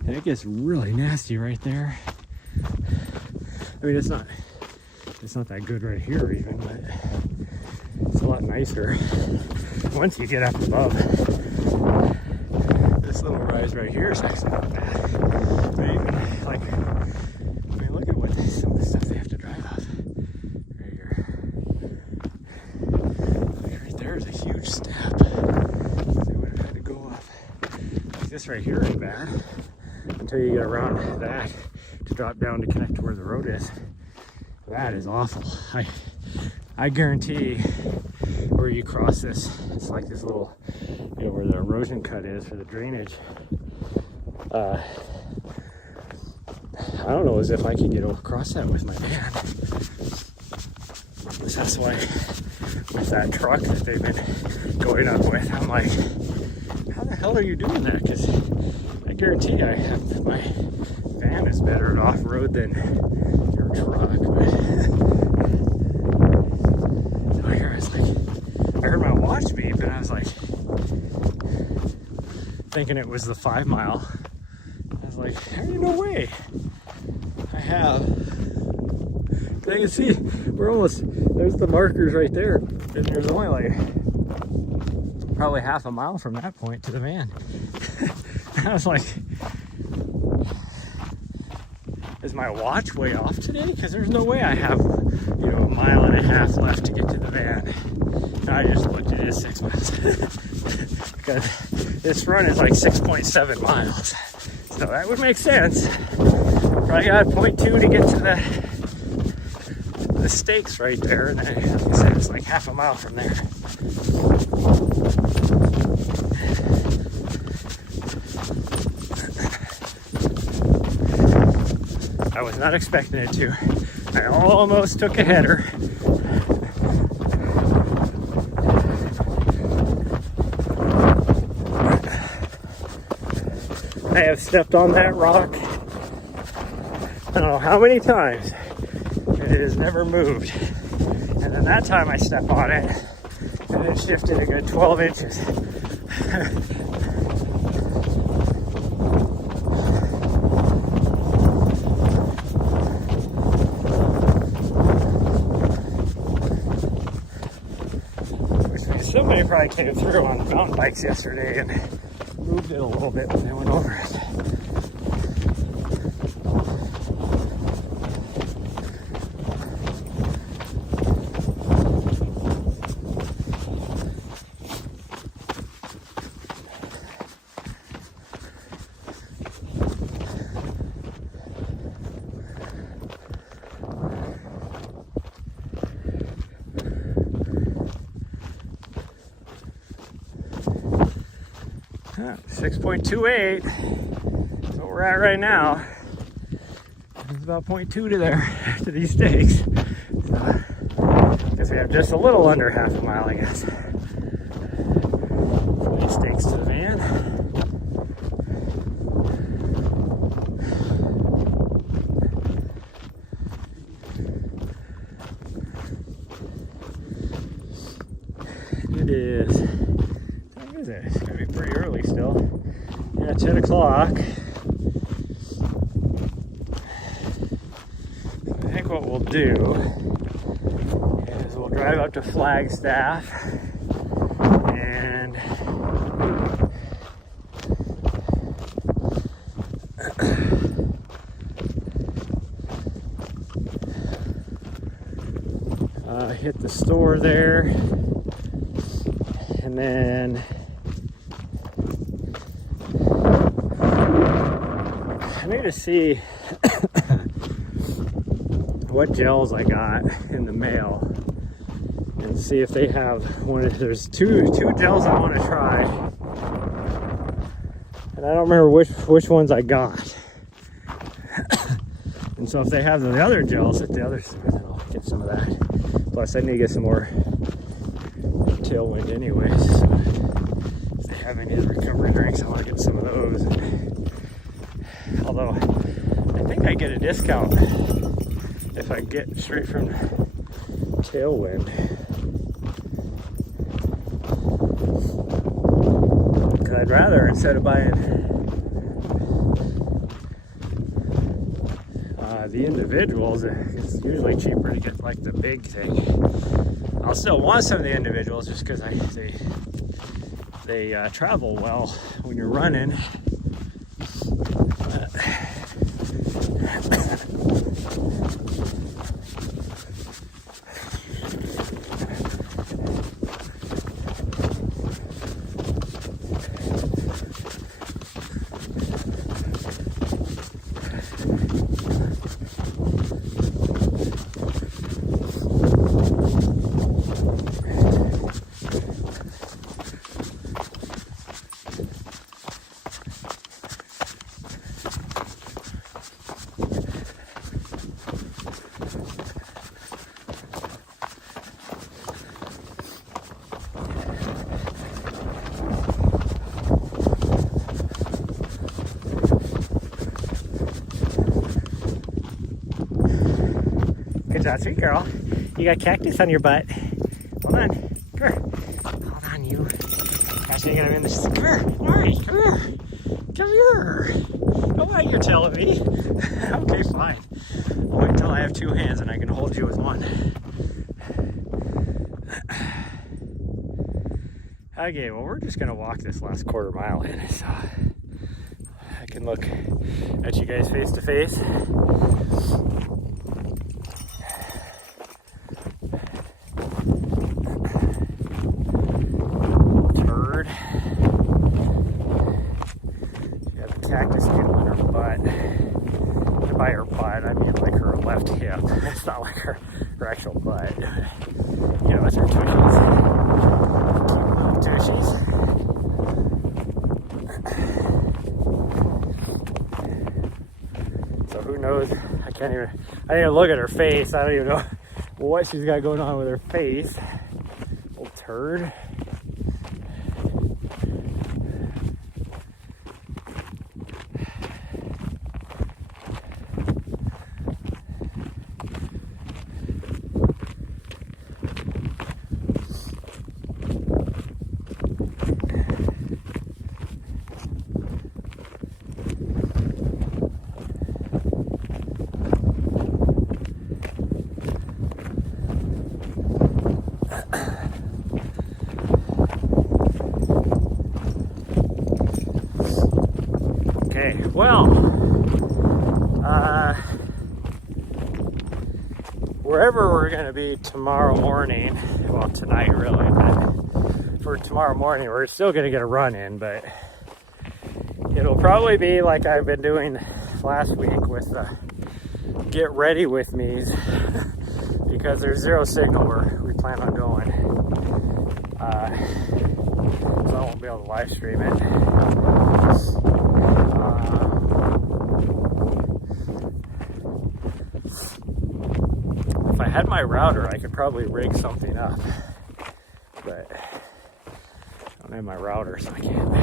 And it gets really nasty right there. I mean, it's not that good right here even, but it's a lot nicer once you get up above. This little rise right here is actually not bad. But even like, I mean, look at what some of the stuff they have to drive off right here. Like right there is a huge step. They would have had to go up. Like this right here ain't bad until you get around that to drop down to connect to where the road is. That is awful. I guarantee where you cross this, it's like this little, you know, where the erosion cut is for the drainage. I don't know as if I could get across that with my van. That's why with that truck that they've been going up with, I'm like, how the hell are you doing that? Because I guarantee my van is better at off-road than your truck. But I heard my watch beep and I was like, thinking it was the 5 mile. I was like, there ain't no way. I have. I can see we're almost, there's the markers right there. And there's only like probably half a mile from that point to the van. I was like, is my watch way off today? Because there's no way I have, you know, 1.5 miles left to get to the van. And I just looked at it as 6 miles. Because this run is like 6.7 miles. So that would make sense. Probably got 0.2 to get to the stakes right there. And then, like I said, it's like half a mile from there. I was not expecting it to. I almost took a header. I have stepped on that rock I don't know how many times. It has never moved. And then that time I step on it and it shifted a good 12 inches. Somebody probably came through on mountain bikes yesterday and moved it a little bit when they went over it. Yeah, 6.28. That's what we're at right now. It's about 0.2 to there, to these stakes. So, I guess we have just a little under half a mile, I guess. 20 stakes to the van. It is. What is it? It's gonna be pretty early still. Yeah, 10 o'clock. I think what we'll do is we'll drive up to Flagstaff and hit the store there, and then I need to see what gels I got in the mail and see if they have one. There's two gels I want to try, and I don't remember which ones I got. And so if they have the other gels at the other store, then I'll get some of that. Plus I need to get some more tailwind anyways. So if they have any of the recovery drinks, I want to get some of those. And, although I think I get a discount if I get straight from Tailwind. Because I'd rather, instead of buying the individuals, it's usually cheaper to get like the big thing. I'll still want some of the individuals just because they travel well when you're running. Good job, sweet girl. You got cactus on your butt. Hold on. Come here. Hold on, you. Gosh, dang it, I'm in this. Come here. All right, come here. Come here. Oh, what you're telling me? Okay, fine. I'll wait until I have two hands and I can hold you with one. Okay, well, we're just gonna walk this last quarter mile in, so I can look at you guys face to face. Turd. She got the cactus needle in her butt. And by her butt, I mean like her left hip. It's not like her actual butt. You know, it's her tushies. Tushies. So who knows? I didn't even look at her face. I don't even know what she's got going on with her face. Old turd. Okay, well, wherever we're going to be tomorrow morning, well, tonight really, but for tomorrow morning, we're still going to get a run in, but it'll probably be like I've been doing last week with the get ready with me's because there's zero signal where we plan on going. So I won't be able to live stream it. If I had my router, I could probably rig something up, but I don't have my router, so I can't.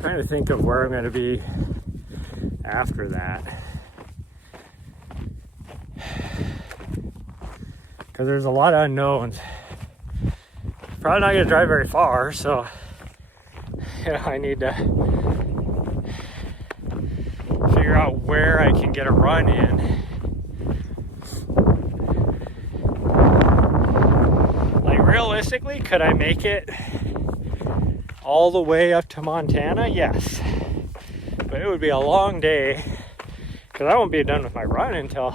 Trying to think of where I'm going to be after that, because there's a lot of unknowns. Probably not going to drive very far, so I need to figure out where I can get a run in. Like, realistically, could I make it all the way up to Montana? Yes, but it would be a long day because I won't be done with my run until,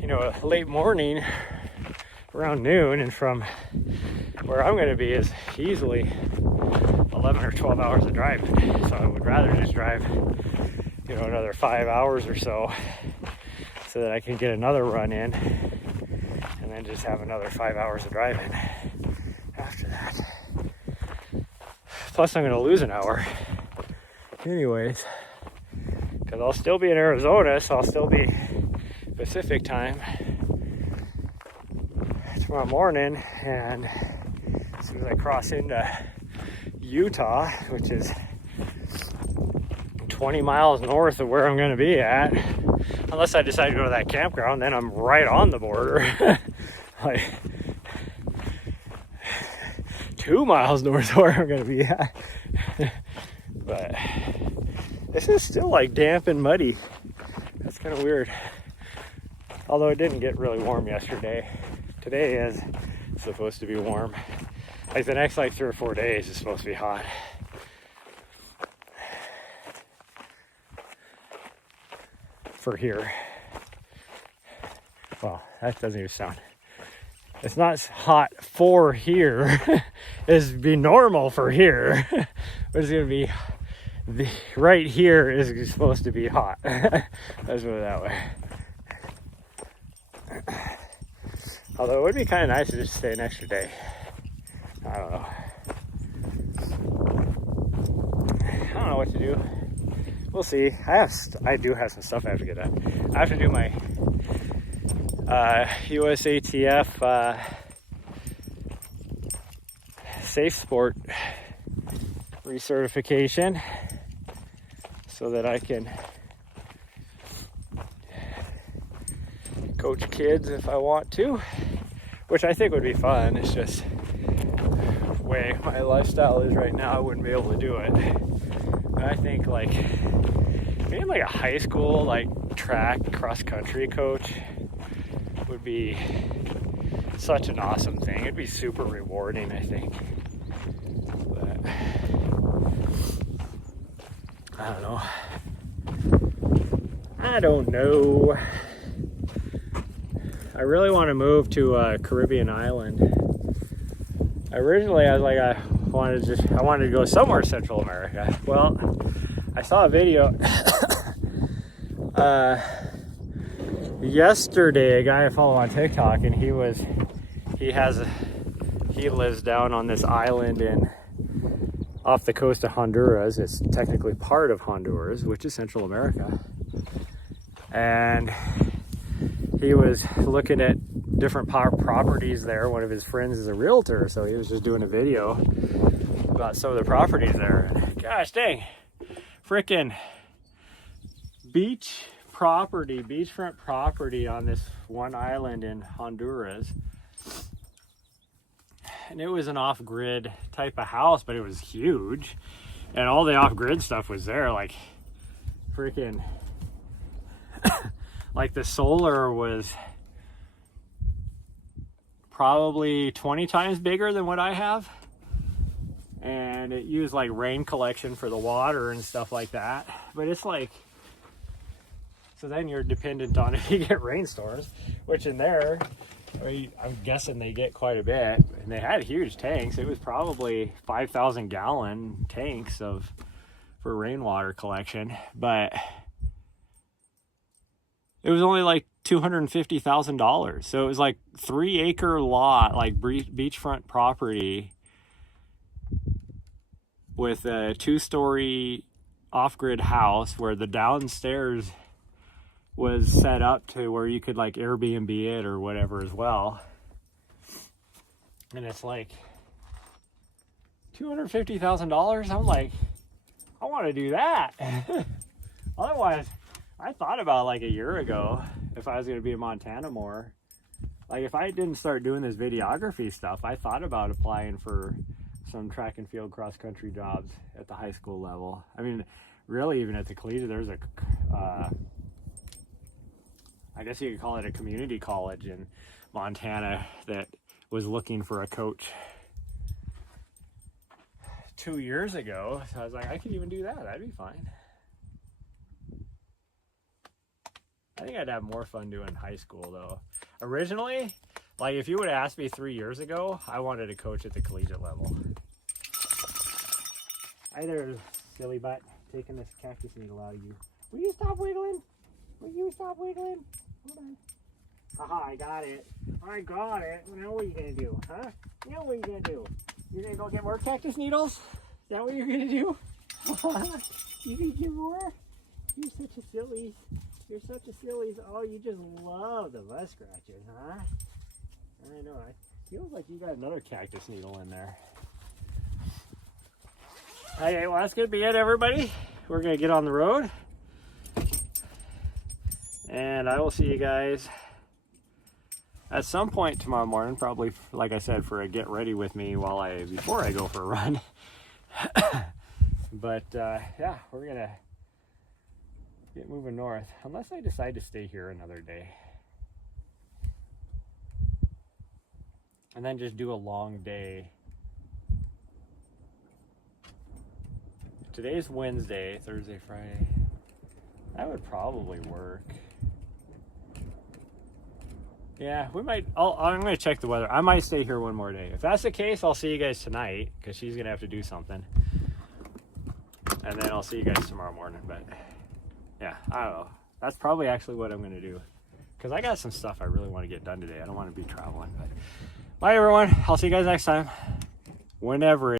you know, late morning around noon, and from where I'm going to be is easily 11 or 12 hours of driving. So I would rather just drive, you know, another 5 hours or so that I can get another run in and then just have another 5 hours of driving after that. Plus, I'm going to lose an hour anyways, because I'll still be in Arizona, so I'll still be Pacific time tomorrow morning. And as soon as I cross into Utah, which is 20 miles north of where I'm going to be at, unless I decide to go to that campground, then I'm right on the border. Like 2 miles north of where I'm going to be at. But this is still like damp and muddy. That's kind of weird. Although it didn't get really warm yesterday. Today is supposed to be warm. Like the next 3 or 4 days is supposed to be hot. For here. Well, that doesn't even sound. It's not hot for here. It's be normal for here. But it's gonna be right here is supposed to be hot. Let's put it that way. Although it would be kind of nice to just stay an extra day. I don't know. I don't know what to do. We'll see. I do have some stuff I have to get done. I have to do my USATF safe sport recertification so that I can coach kids if I want to, which I think would be fun. It's just the way my lifestyle is right now, I wouldn't be able to do it. But I think like being like a high school like track cross country coach would be such an awesome thing. It'd be super rewarding, I think. But I don't know. I don't know. I really want to move to a Caribbean island. Originally, I was like, I wanted to go somewhere Central America. Well, I saw a video yesterday. A guy I follow on TikTok, and he lives down on this island off the coast of Honduras. It's technically part of Honduras, which is Central America, and he was looking at different properties there. One of his friends is a realtor, so he was just doing a video about some of the properties there. And gosh dang, freaking beachfront property on this one island in Honduras. And it was an off-grid type of house, but it was huge. And all the off-grid stuff was there, like freaking like the solar was probably 20 times bigger than what I have. And it used like rain collection for the water and stuff like that. But it's like, so then you're dependent on if you get rainstorms, which in there, I'm guessing they get quite a bit. And they had huge tanks. It was probably 5,000 gallon tanks for rainwater collection. But it was only like $250,000. So it was like 3-acre lot, like beachfront property with a 2-story off-grid house where the downstairs was set up to where you could like Airbnb it or whatever as well. And it's like $250,000. I'm like, I want to do that. Otherwise, I thought about like a year ago if I was going to be in Montana more. Like if I didn't start doing this videography stuff, I thought about applying for some track and field cross country jobs at the high school level. I mean, really even at the collegiate, there's a, I guess you could call it a community college in Montana that was looking for a coach 2 years ago. So I was like, I could even do that. That'd be fine. I think I'd have more fun doing high school though. Originally, like if you would have asked me 3 years ago, I wanted to coach at the collegiate level. Hi there, silly butt, taking this cactus needle out of you. Will you stop wiggling? Will you stop wiggling? Hold on. Haha, I got it. I got it. Now what are you gonna do, huh? Now what are you gonna do? You're gonna go get more cactus needles? Is that what you're gonna do? You gonna get more? You're such a silly. You're such a silly. Oh, you just love the butt scratching, huh? I know. It feels like you got another cactus needle in there. Okay, well, that's going to be it, everybody. We're going to get on the road. And I will see you guys at some point tomorrow morning, probably, like I said, for a get ready with me before I go for a run. But, yeah, we're going to get moving north, unless I decide to stay here another day. And then just do a long day. Today's Wednesday, Thursday, Friday. That would probably work. Yeah, we might. I'm going to check the weather. I might stay here one more day. If that's the case, I'll see you guys tonight, because she's going to have to do something. And then I'll see you guys tomorrow morning. But yeah, I don't know. That's probably actually what I'm going to do, because I got some stuff I really want to get done today. I don't want to be traveling. But bye, everyone. I'll see you guys next time. whenever